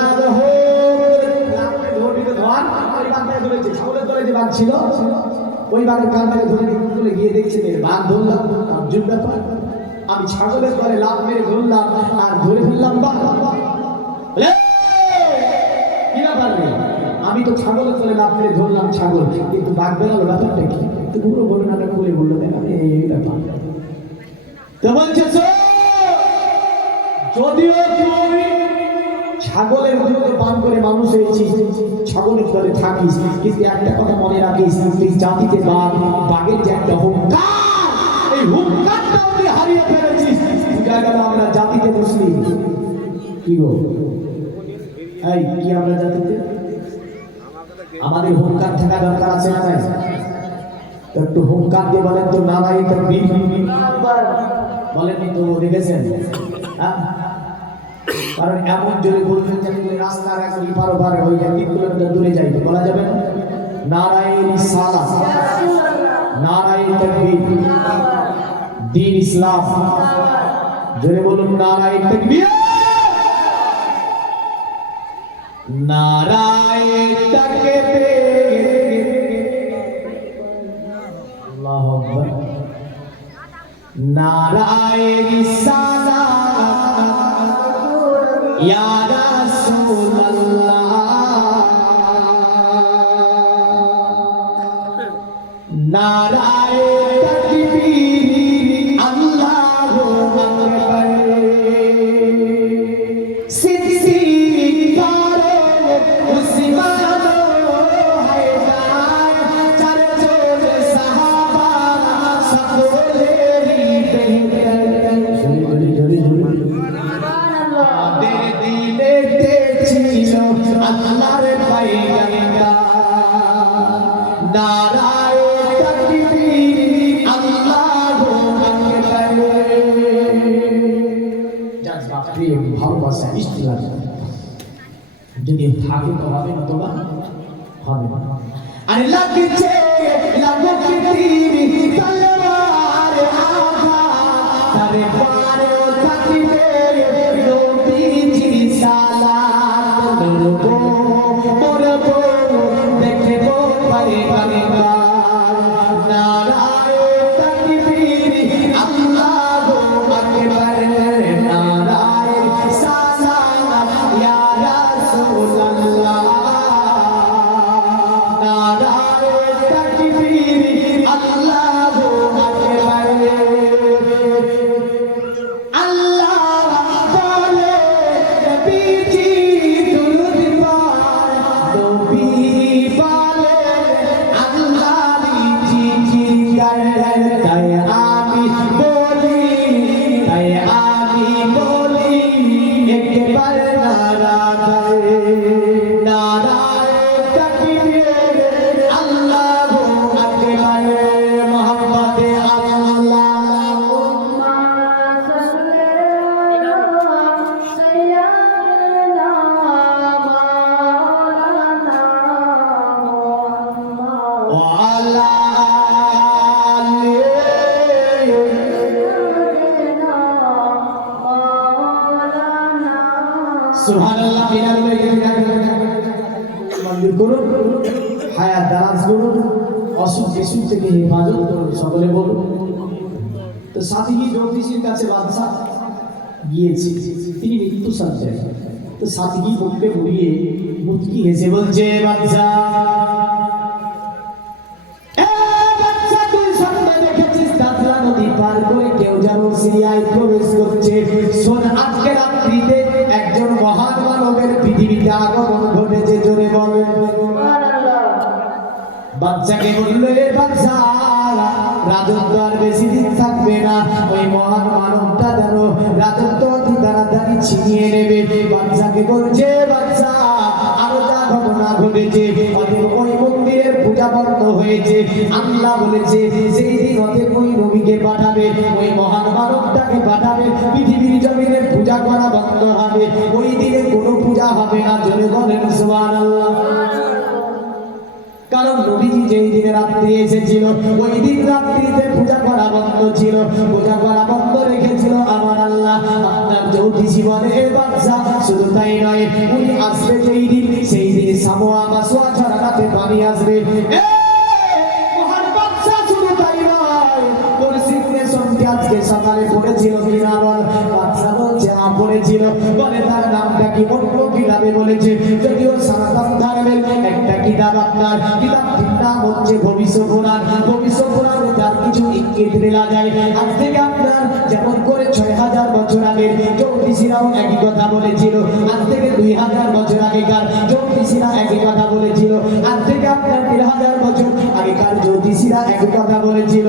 ছাগলের দলে যে বাঘ ছিল, ওই বাঘের কান থেকে ধরে গিয়ে দেখছে বাঘ ধরলাম, তার ব্যাপার। আমি ছাগলের দলে লাভ মেরে ধরলাম আর ধরে ফেললাম বাঘ। কি ব্যাপার রে, আমি তো ছাগলের দলে লাভ মেরে ধরলাম ছাগল, কিন্তু বাঘ বেরোলো, ব্যাপারটা কি? তো পুরো ঘটনাটা খুলে বললো, দেখ এই ব্যাপার। তো বলছে যদিও তুমি ছাগলের দুধ পান করে মানুষ হয়েছিস, ছাগলের দলে থাকিস, কিন্তু একটা কথা মনে রাখিস, তুই জাতিতে বাঘ, বাঘের যে একটা হুঙ্কার, এই হুঙ্কারটা তুই হারিয়ে ফেলেছিস। আমরা জাতিতে মুসলিম, কি গো এই কি আমরা জাতিতে, আমাদের হুঙ্কার থাকা দরকার আছে না নাই? একটু হুঙ্কার দিয়ে বলেন তো, নারাই তাকবীর বলেননি তো, দেখেছেন? কারণ এমন জোরে বলবেন যে রাস্তার এখন ইপার ওপারে হয়ে যায়, 3 কিলোমিটার দূরে যাইতে বলা যাবে না। নারায়ে রিসালাত, নারায়ে তাকবীর, দ্বীন ইসলাম, জোরে বলুন নারায়ে তাকবীর, নারায়ে তাকবীর, আল্লাহু আকবার, নারায়ে রিসালাত ইয়া রাসূলুল্লাহ, নারায়ে তাকবীর, আল্লাহু আকবার, সিদ্দিকার উসমান হায়দার চারজন সাহাবা সকলেরই বেহতর, তাদের দিলেতে ছিল আল্লাহর পয়গম্বর, নারায়ে তাকবীর, আল্লাহু আকবার। জাযবা প্রেম ভালোবাসা ইশতিহাদ যদি থাকে তো হবে না, তোবা হবে না। আরে লাগছে লাগুক তীর তলোয়ার আঘাত, তারে পারে থাকিবে নবীজি সালাত, মরবো মরবো দেখবো পয়গম্বর, নারায়ে তাকবীর, আল্লাহু আকবার, নারায়ে সালাত ইয়া রাসূলুল্লাহ, নারায়ে তাকবীর, আল্লাহু আকবার। আল্লাহ বলে নবীজি দুরূদ পড়, নবী বলে আল্লাহর জিকির কর, তাই আমি বলি, তাই আমি বলি একবার নারায়ে, নারায়ে তাকবীর, আল্লাহু আকবার, মুহাম্মদে আল্লাহুম্মা সাল্লি আলা সাইয়্যিদিনা মাওলানা মুহাম্মদ ওয়া আলা আলি সাইয়্যিদিনা মাওলানা। সুবহানাল্লাহ, মঞ্জুর করুন, হায়াত দারাজ করুন, অসুখ বিসুখ থেকে হেফাজত করুন, সকলে বলুন। তো সাথী জ্যোতিষীর কাছে বাদশা গিয়েছে, তিনি মৃত্যু সজ্জায়। তো সাথী মুখে মুড়িয়ে মুচকি হেসে বলছে, বাদশা তুই সামনে দেখেছিস দাদরা নদী পার করে কেউ যেন সিরিয়ায় প্রবেশ করছে। শোন, আজকে রাত্রিতে একজন মহান মানবের পৃথিবীতে আগমন ঘটেছে, জোরে বলেন সুবহানাল্লাহ। বাচ্চাকে বলল, এ বাচ্চা, রাজত্ব আর বেশি দিন থাকবে না, ওই মহান মানবটা যেন রাজত্ব অতি তাড়াতাড়ি ছিনিয়ে নেবে। বাচ্চাকে বলছে, বাচ্চা আরো যা ঘটনা ঘটেছে, অতএব ওই মন্দিরের পূজা বন্ধ হয়েছে। আল্লাহ বলেছে সেই দিন অতএব ওই নবীকে পাঠাবে, ওই মহান মানবটাকে পাঠাবে, পৃথিবীর জমিনে পূজা করা বন্ধ হবে, ওই দিনে কোনো পূজা হবে না, জোরে বলেন সুবহানাল্লাহ। কারণ নবীজি যেই দিনে রাত্রি এসেছিল ওই দিন রাত্রিতে পূজা করা বন্ধ ছিল, পূজা করা বন্ধ রেখেছিল আমার আল্লাহ। আপনার জ্যোতিষী বলে, এ বাচ্চা শুধু তাই নয়, উনি আসবে যেই দিন, সেই দিন সামোয়া মাসোয়া ছড়াতে পানি আসবে। মহান বাচ্চা শুধু তাই নয়, তোর সিগনেশনটি আজকে সকালে পড়েছিল কিনা বল। বাচ্চা বলছে পড়েছিল। বলে তার নামটা কি? অন্য কিতাবে বলেছে, যদিও সনাতন ধর্মের একটা কিতাব, আপনার কিতাবটির নাম হচ্ছে ভবিষ্য পুরাণ। ভবিষ্য পুরাণে তার কিছু ইঙ্গিত মেলা যায়। আজ থেকে আপনার যেমন করে ৬০০০ বছর আগে জ্যোতিষীরাও একই কথা বলেছিল, আজ থেকে ২০০০ বছর আগেকার জ্যোতিষীরা একই কথা বলেছিল, আজ থেকে আপনার ৩০০০ বছর আগেকার জ্যোতিষীরা একই কথা বলেছিল।